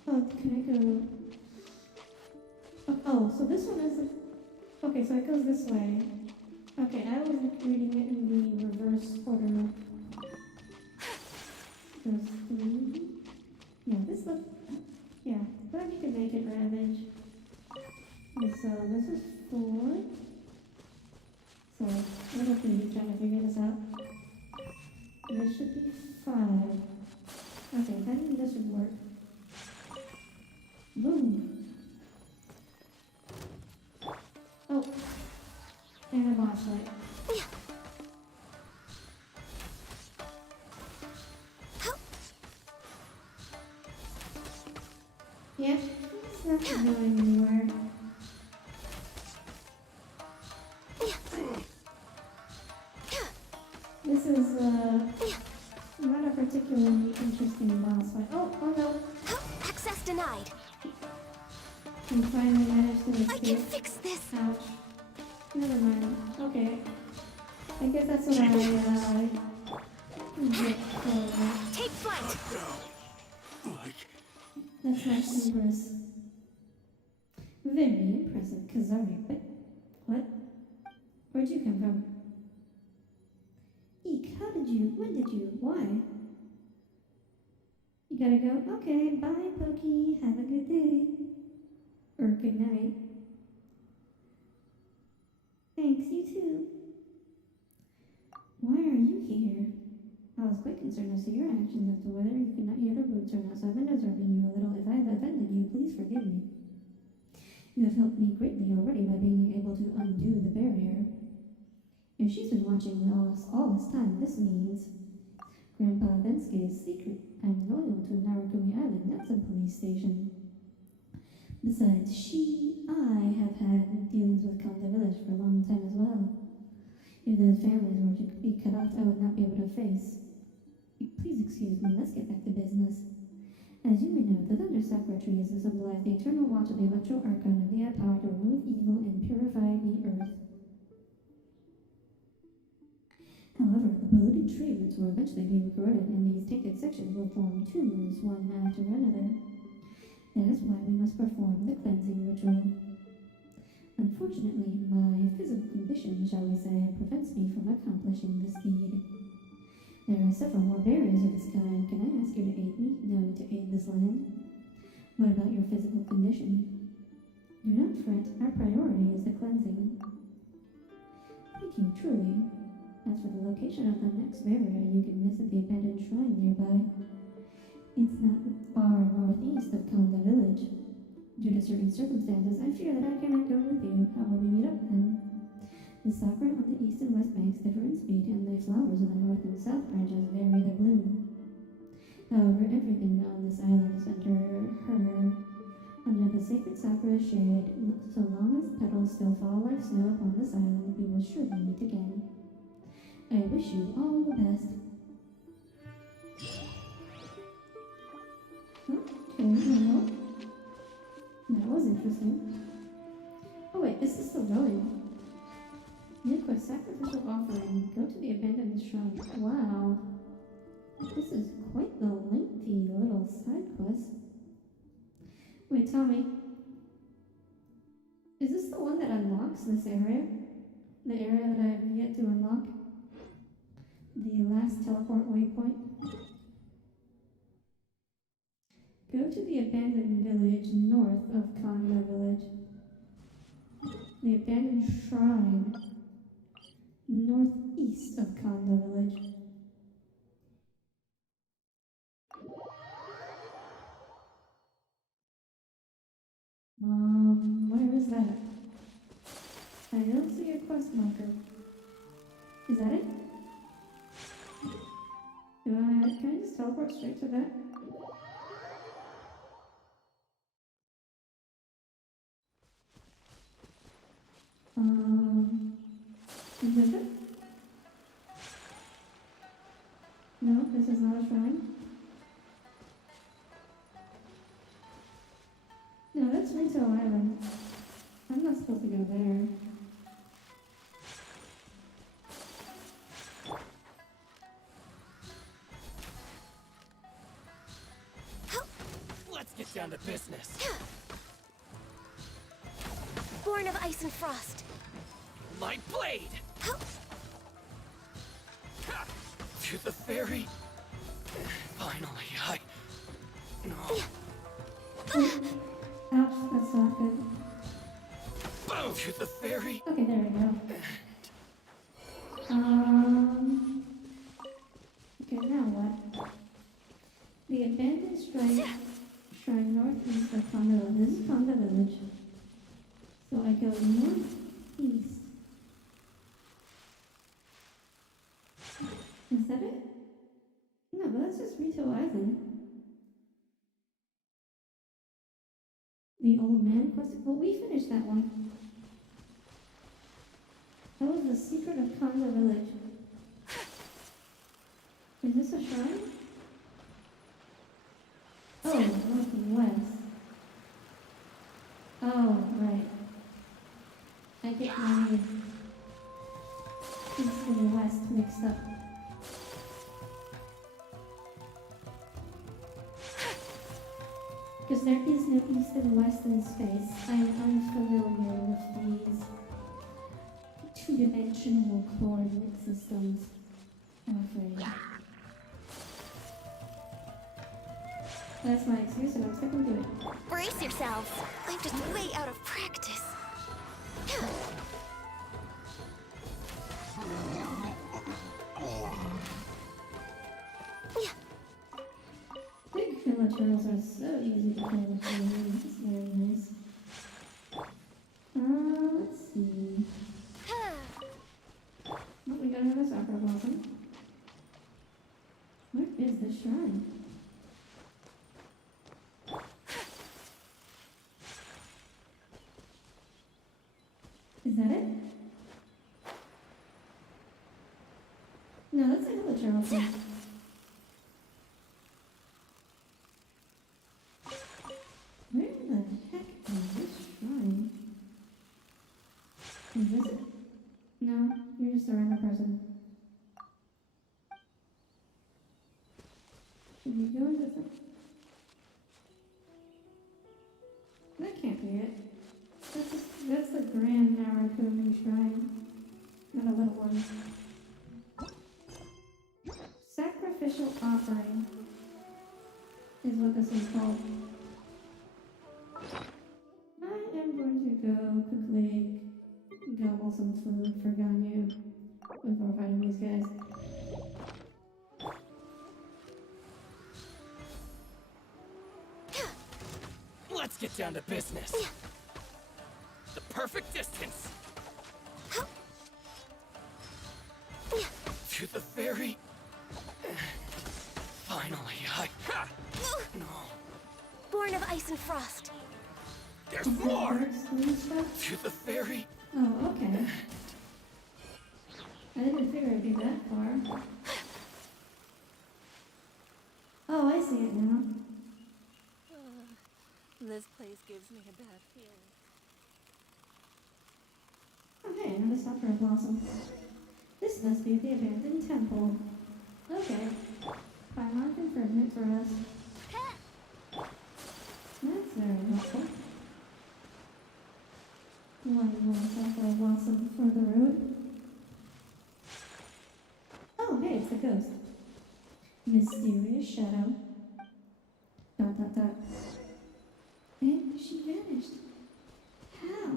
Oh, can I go? Oh, so this one is. Okay, so it goes this way. Okay, I was reading it in the reverse order. There's 3. Yeah, this looks. Yeah, glad you can make it, Ravage. Okay, so this is 4. So, what are you trying to figure this out? This should be 5. Okay, then this would work. Boom. Oh. And a boss fight. Yeah, it's not going anywhere. This is not a particularly interesting boss fight. Oh no. Access denied. We finally managed to escape. I can fix this. Ouch. Never mind. Okay. I guess that's what I get for Take flight. That's not humorous. Very impressive, Kazari. But what? Where'd you come from? Eek, how did you? When did you? Why? You gotta go? Okay, bye, Pokey. Have a good day. Or good night. Thanks, you too. Why are you here? I was quite concerned as to your actions as to whether you could not hear the roots or not, so I've been observing you a little. If I have offended you, please forgive me. You have helped me greatly already by being able to undo the barrier. If she's been watching all this time, this means Grandpa Bensky is secret and loyal to Narukumi Island. That's a police station. Besides, I have had dealings with Kanda Village for a long time as well. If those families were to be cut off, I would not be able to face. Please excuse me, let's get back to business. As you may know, the Thunder Sakura tree is to symbolize the eternal watch of the Electro Archon, and they have power to remove evil and purify the earth. However, the polluted tree roots will eventually be corroded, and these tainted sections will form tombs, one after another. That is why we must perform the cleansing ritual. Unfortunately, my physical condition, shall we say, prevents me from accomplishing this deed. There are several more barriers of this kind. Can I ask you to aid me? No, to aid this land. What about your physical condition? Do not fret. Our priority is the cleansing. Thank you, truly. As for the location of the next barrier, you can visit the abandoned shrine nearby. It's not far northeast of Kanda Village. Due to certain circumstances, I fear that I cannot go with you. How will we meet up then? The sakura on the east and west banks differ in speed, and the flowers on the north and south branches vary their bloom. However, everything on this island is under the sacred sakura shade. So long as petals still fall like snow upon this island, we will surely meet again. I wish you all the best. Okay, well, that was interesting. Oh wait, this is still going. Request sacrificial offering. Go to the abandoned shrine. Wow. This is quite the lengthy little side quest. Wait, tell me. Is this the one that unlocks this area? The area that I have yet to unlock? The last teleport waypoint? Go to the abandoned village north of Kanda Village. The abandoned shrine northeast of Kanda Village. Where is that? I don't see a quest marker. Is that it? Can I just teleport straight to that? Is this it? No, this is not a shrine. No, that's Retail Island. I'm not supposed to go there. Let's get down to business. Born of ice and frost. My blade! To the fairy. Finally, I... No. Ouch, that's not good. Boom! To the fairy. Okay, there we go. Okay, now what? The abandoned shrine northeast of Panda Village. This is Panda Village. So I go northeast. Is that it? No, but that's just Rito Island. The old man quest. Well, we finished that one. That was the secret of Kanda Village. Is this a shrine? Oh, northwest. Oh, right. I get my east and west mixed up. Because there is no east and west in space. I am unfamiliar with these two-dimensional coordinate systems, I'm afraid. That's my excuse and I'm sticking to it. Brace yourselves. I'm just way out of practice. Big villagers are so easy to play with. This is very nice. Let's see. Oh, we got another Sakura Blossom. Where is the shrine? Is that it? No, that's a villager also. Where the heck is this shrine? Is this it? No, you're just a random person. Should we go into some? That can't be it. That's the Grand Narakumi Shrine. Not a little one. Sacrificial offering is what this is called. I am going to go quickly gobble some food for Ganyu before fighting these guys. Let's get down to business. The perfect distance. To the fairy. Finally, I... No. Born of ice and frost. There's more! To the fairy. Oh, okay. I didn't figure it'd be that far. Oh, I see it now. This place gives me a bad feeling. Oh, hey, another Sakura Blossom. This must be the abandoned temple. Okay. Paimon confirmed it for us. That's very helpful. One more Sakura Blossom for the road. Oh, hey, it's a ghost. Mysterious shadow. ... And she vanished. How?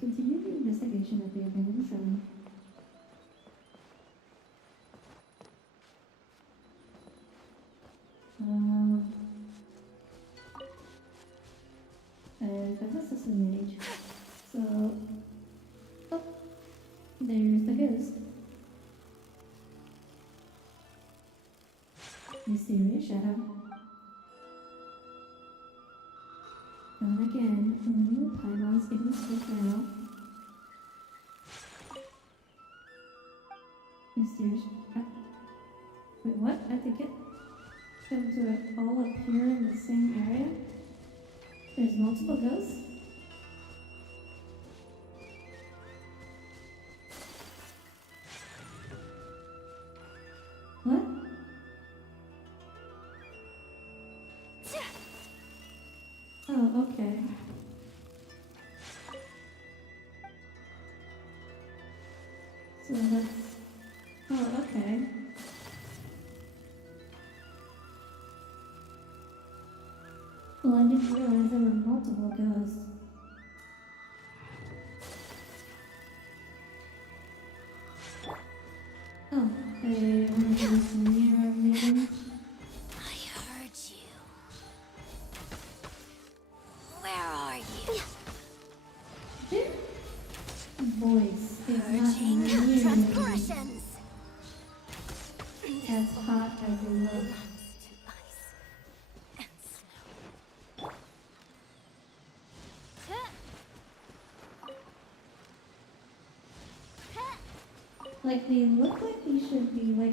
Continue the investigation of the abandoned shrine. But this is an age. So, oh, There's the ghost. Mysterious shadow. Gone again. Ooh, pylons getting swift now. Mysterious. Wait, what? I have to get them to all appear in the same area? There's multiple ghosts? What? Oh, okay. So that's... Oh, okay. Well, I didn't realize there were multiple ghosts. Oh, they want to do some mirror maybe? I heard you. Where are you? Their voice is not Purging nearly transgressions. as hot as it looks. Like, they look like they should be, like...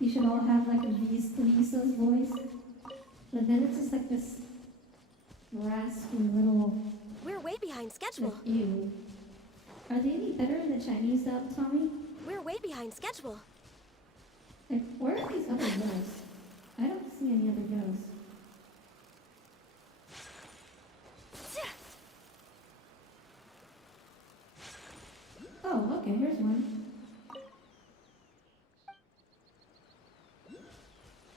You should all have, like, Lisa's voice. But then it's just, like, this... raspy little... We're way behind schedule. Like, ew. Are they any better in the Chinese dub, Tommy? We're way behind schedule. Like, where are these other ghosts? I don't see any other ghosts. Oh, okay, here's one.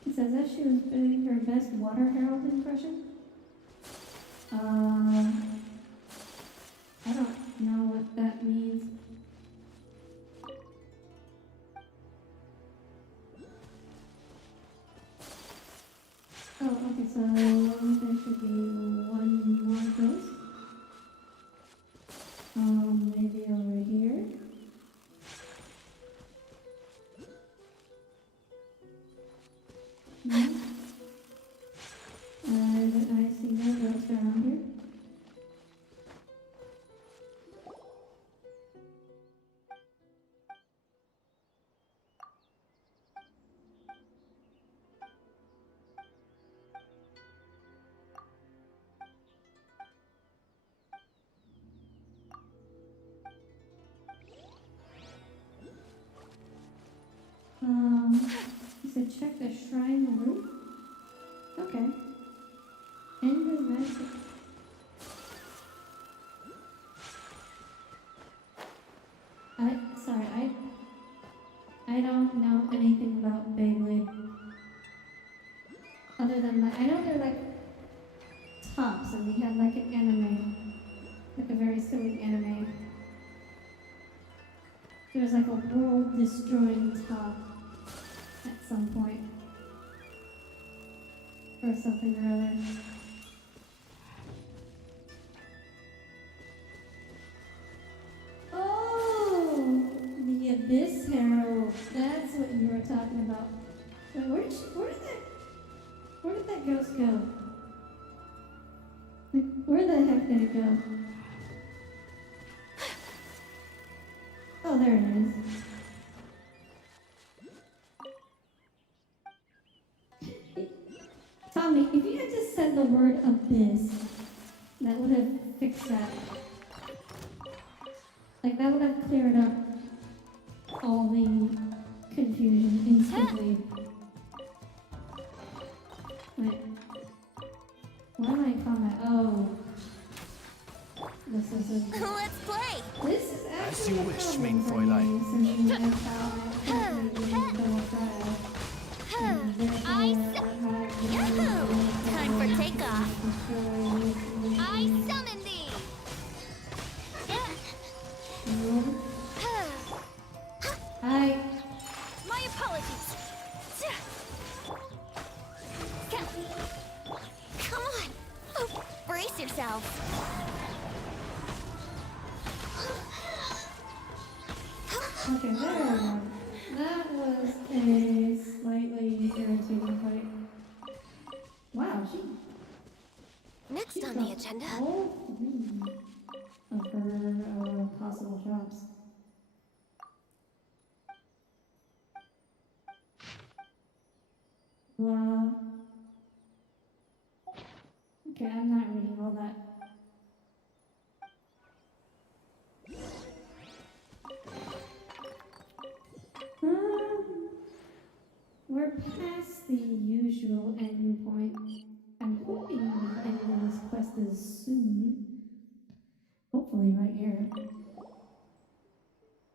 It says that she was doing her best Water Herald impression. I don't know what that means. Oh, okay, so there should be one more ghost. Maybe over here. No? I see no ghost around here. You said check the shrine roof? Okay. End the magic. I don't know anything about Beyblade. Other than that, I know they're like tops and we had like an anime. Like a very silly anime. There was like a world-destroying top at some point. Or something or other. Oh! The Abyss Herald. That's what you were talking about. Wait, where did that ghost go? Like, where the heck did it go? Oh, there it is. Tommy, if you had just said the word abyss, that would have fixed that. Like, that would have cleared up all the confusion instantly. Wait. Why am I in combat? Oh. This is a... Let's play! This is actually As you a wish, problem mein for Fräulein. me, since you have found Time for takeoff. I summon thee. Hi. My apologies. Come on. Oh, brace yourself. Next on the agenda. All three of her possible drops. Wow. Okay, I'm not reading all that. We're past the usual ending point. I'm hoping the end of this quest is soon. Hopefully right here.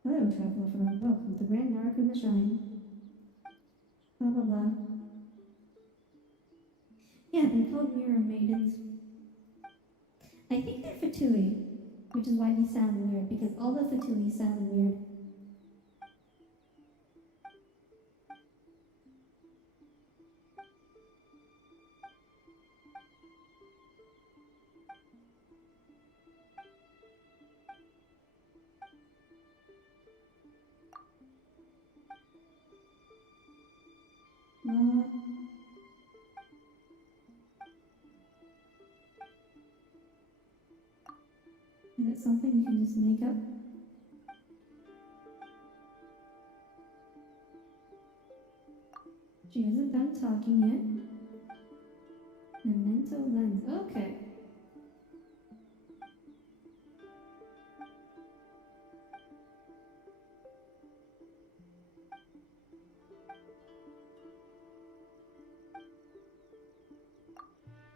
Hello, traveler friend. Welcome to Grand Narakuma Shrine. Blah blah blah. Yeah, they're called Mirror Maidens. I think they're Fatui, which is why these sound weird, because all the Fatui sound weird. Is it something you can just make up? She isn't done talking yet. The mental lens. Okay.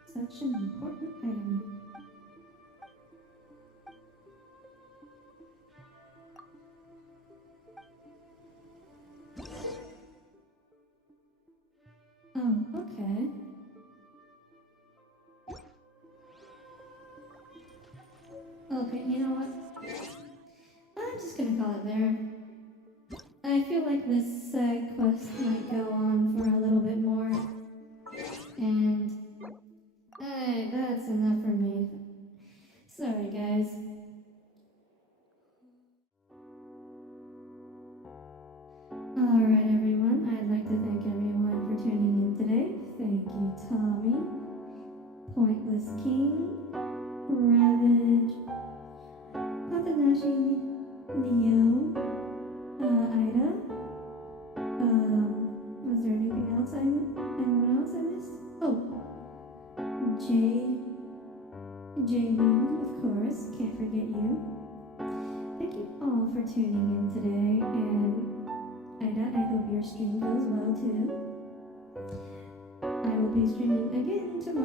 Such an important item. Oh, okay. Okay, you know what? I'm just gonna call it there. I feel like this quest might go on for a little bit more. And that's enough for me. Sorry, guys. Alright, everyone. I'd like to thank everyone for tuning in today. Thank you, Tommy, Pointless King, Ravage, Patanashi, Leo, Ida. Was there anything else anyone else I missed? Oh, J-Wing, of course, can't forget you. Thank you all for tuning in today, and Ida, I hope your stream goes well too. I will be streaming again tomorrow.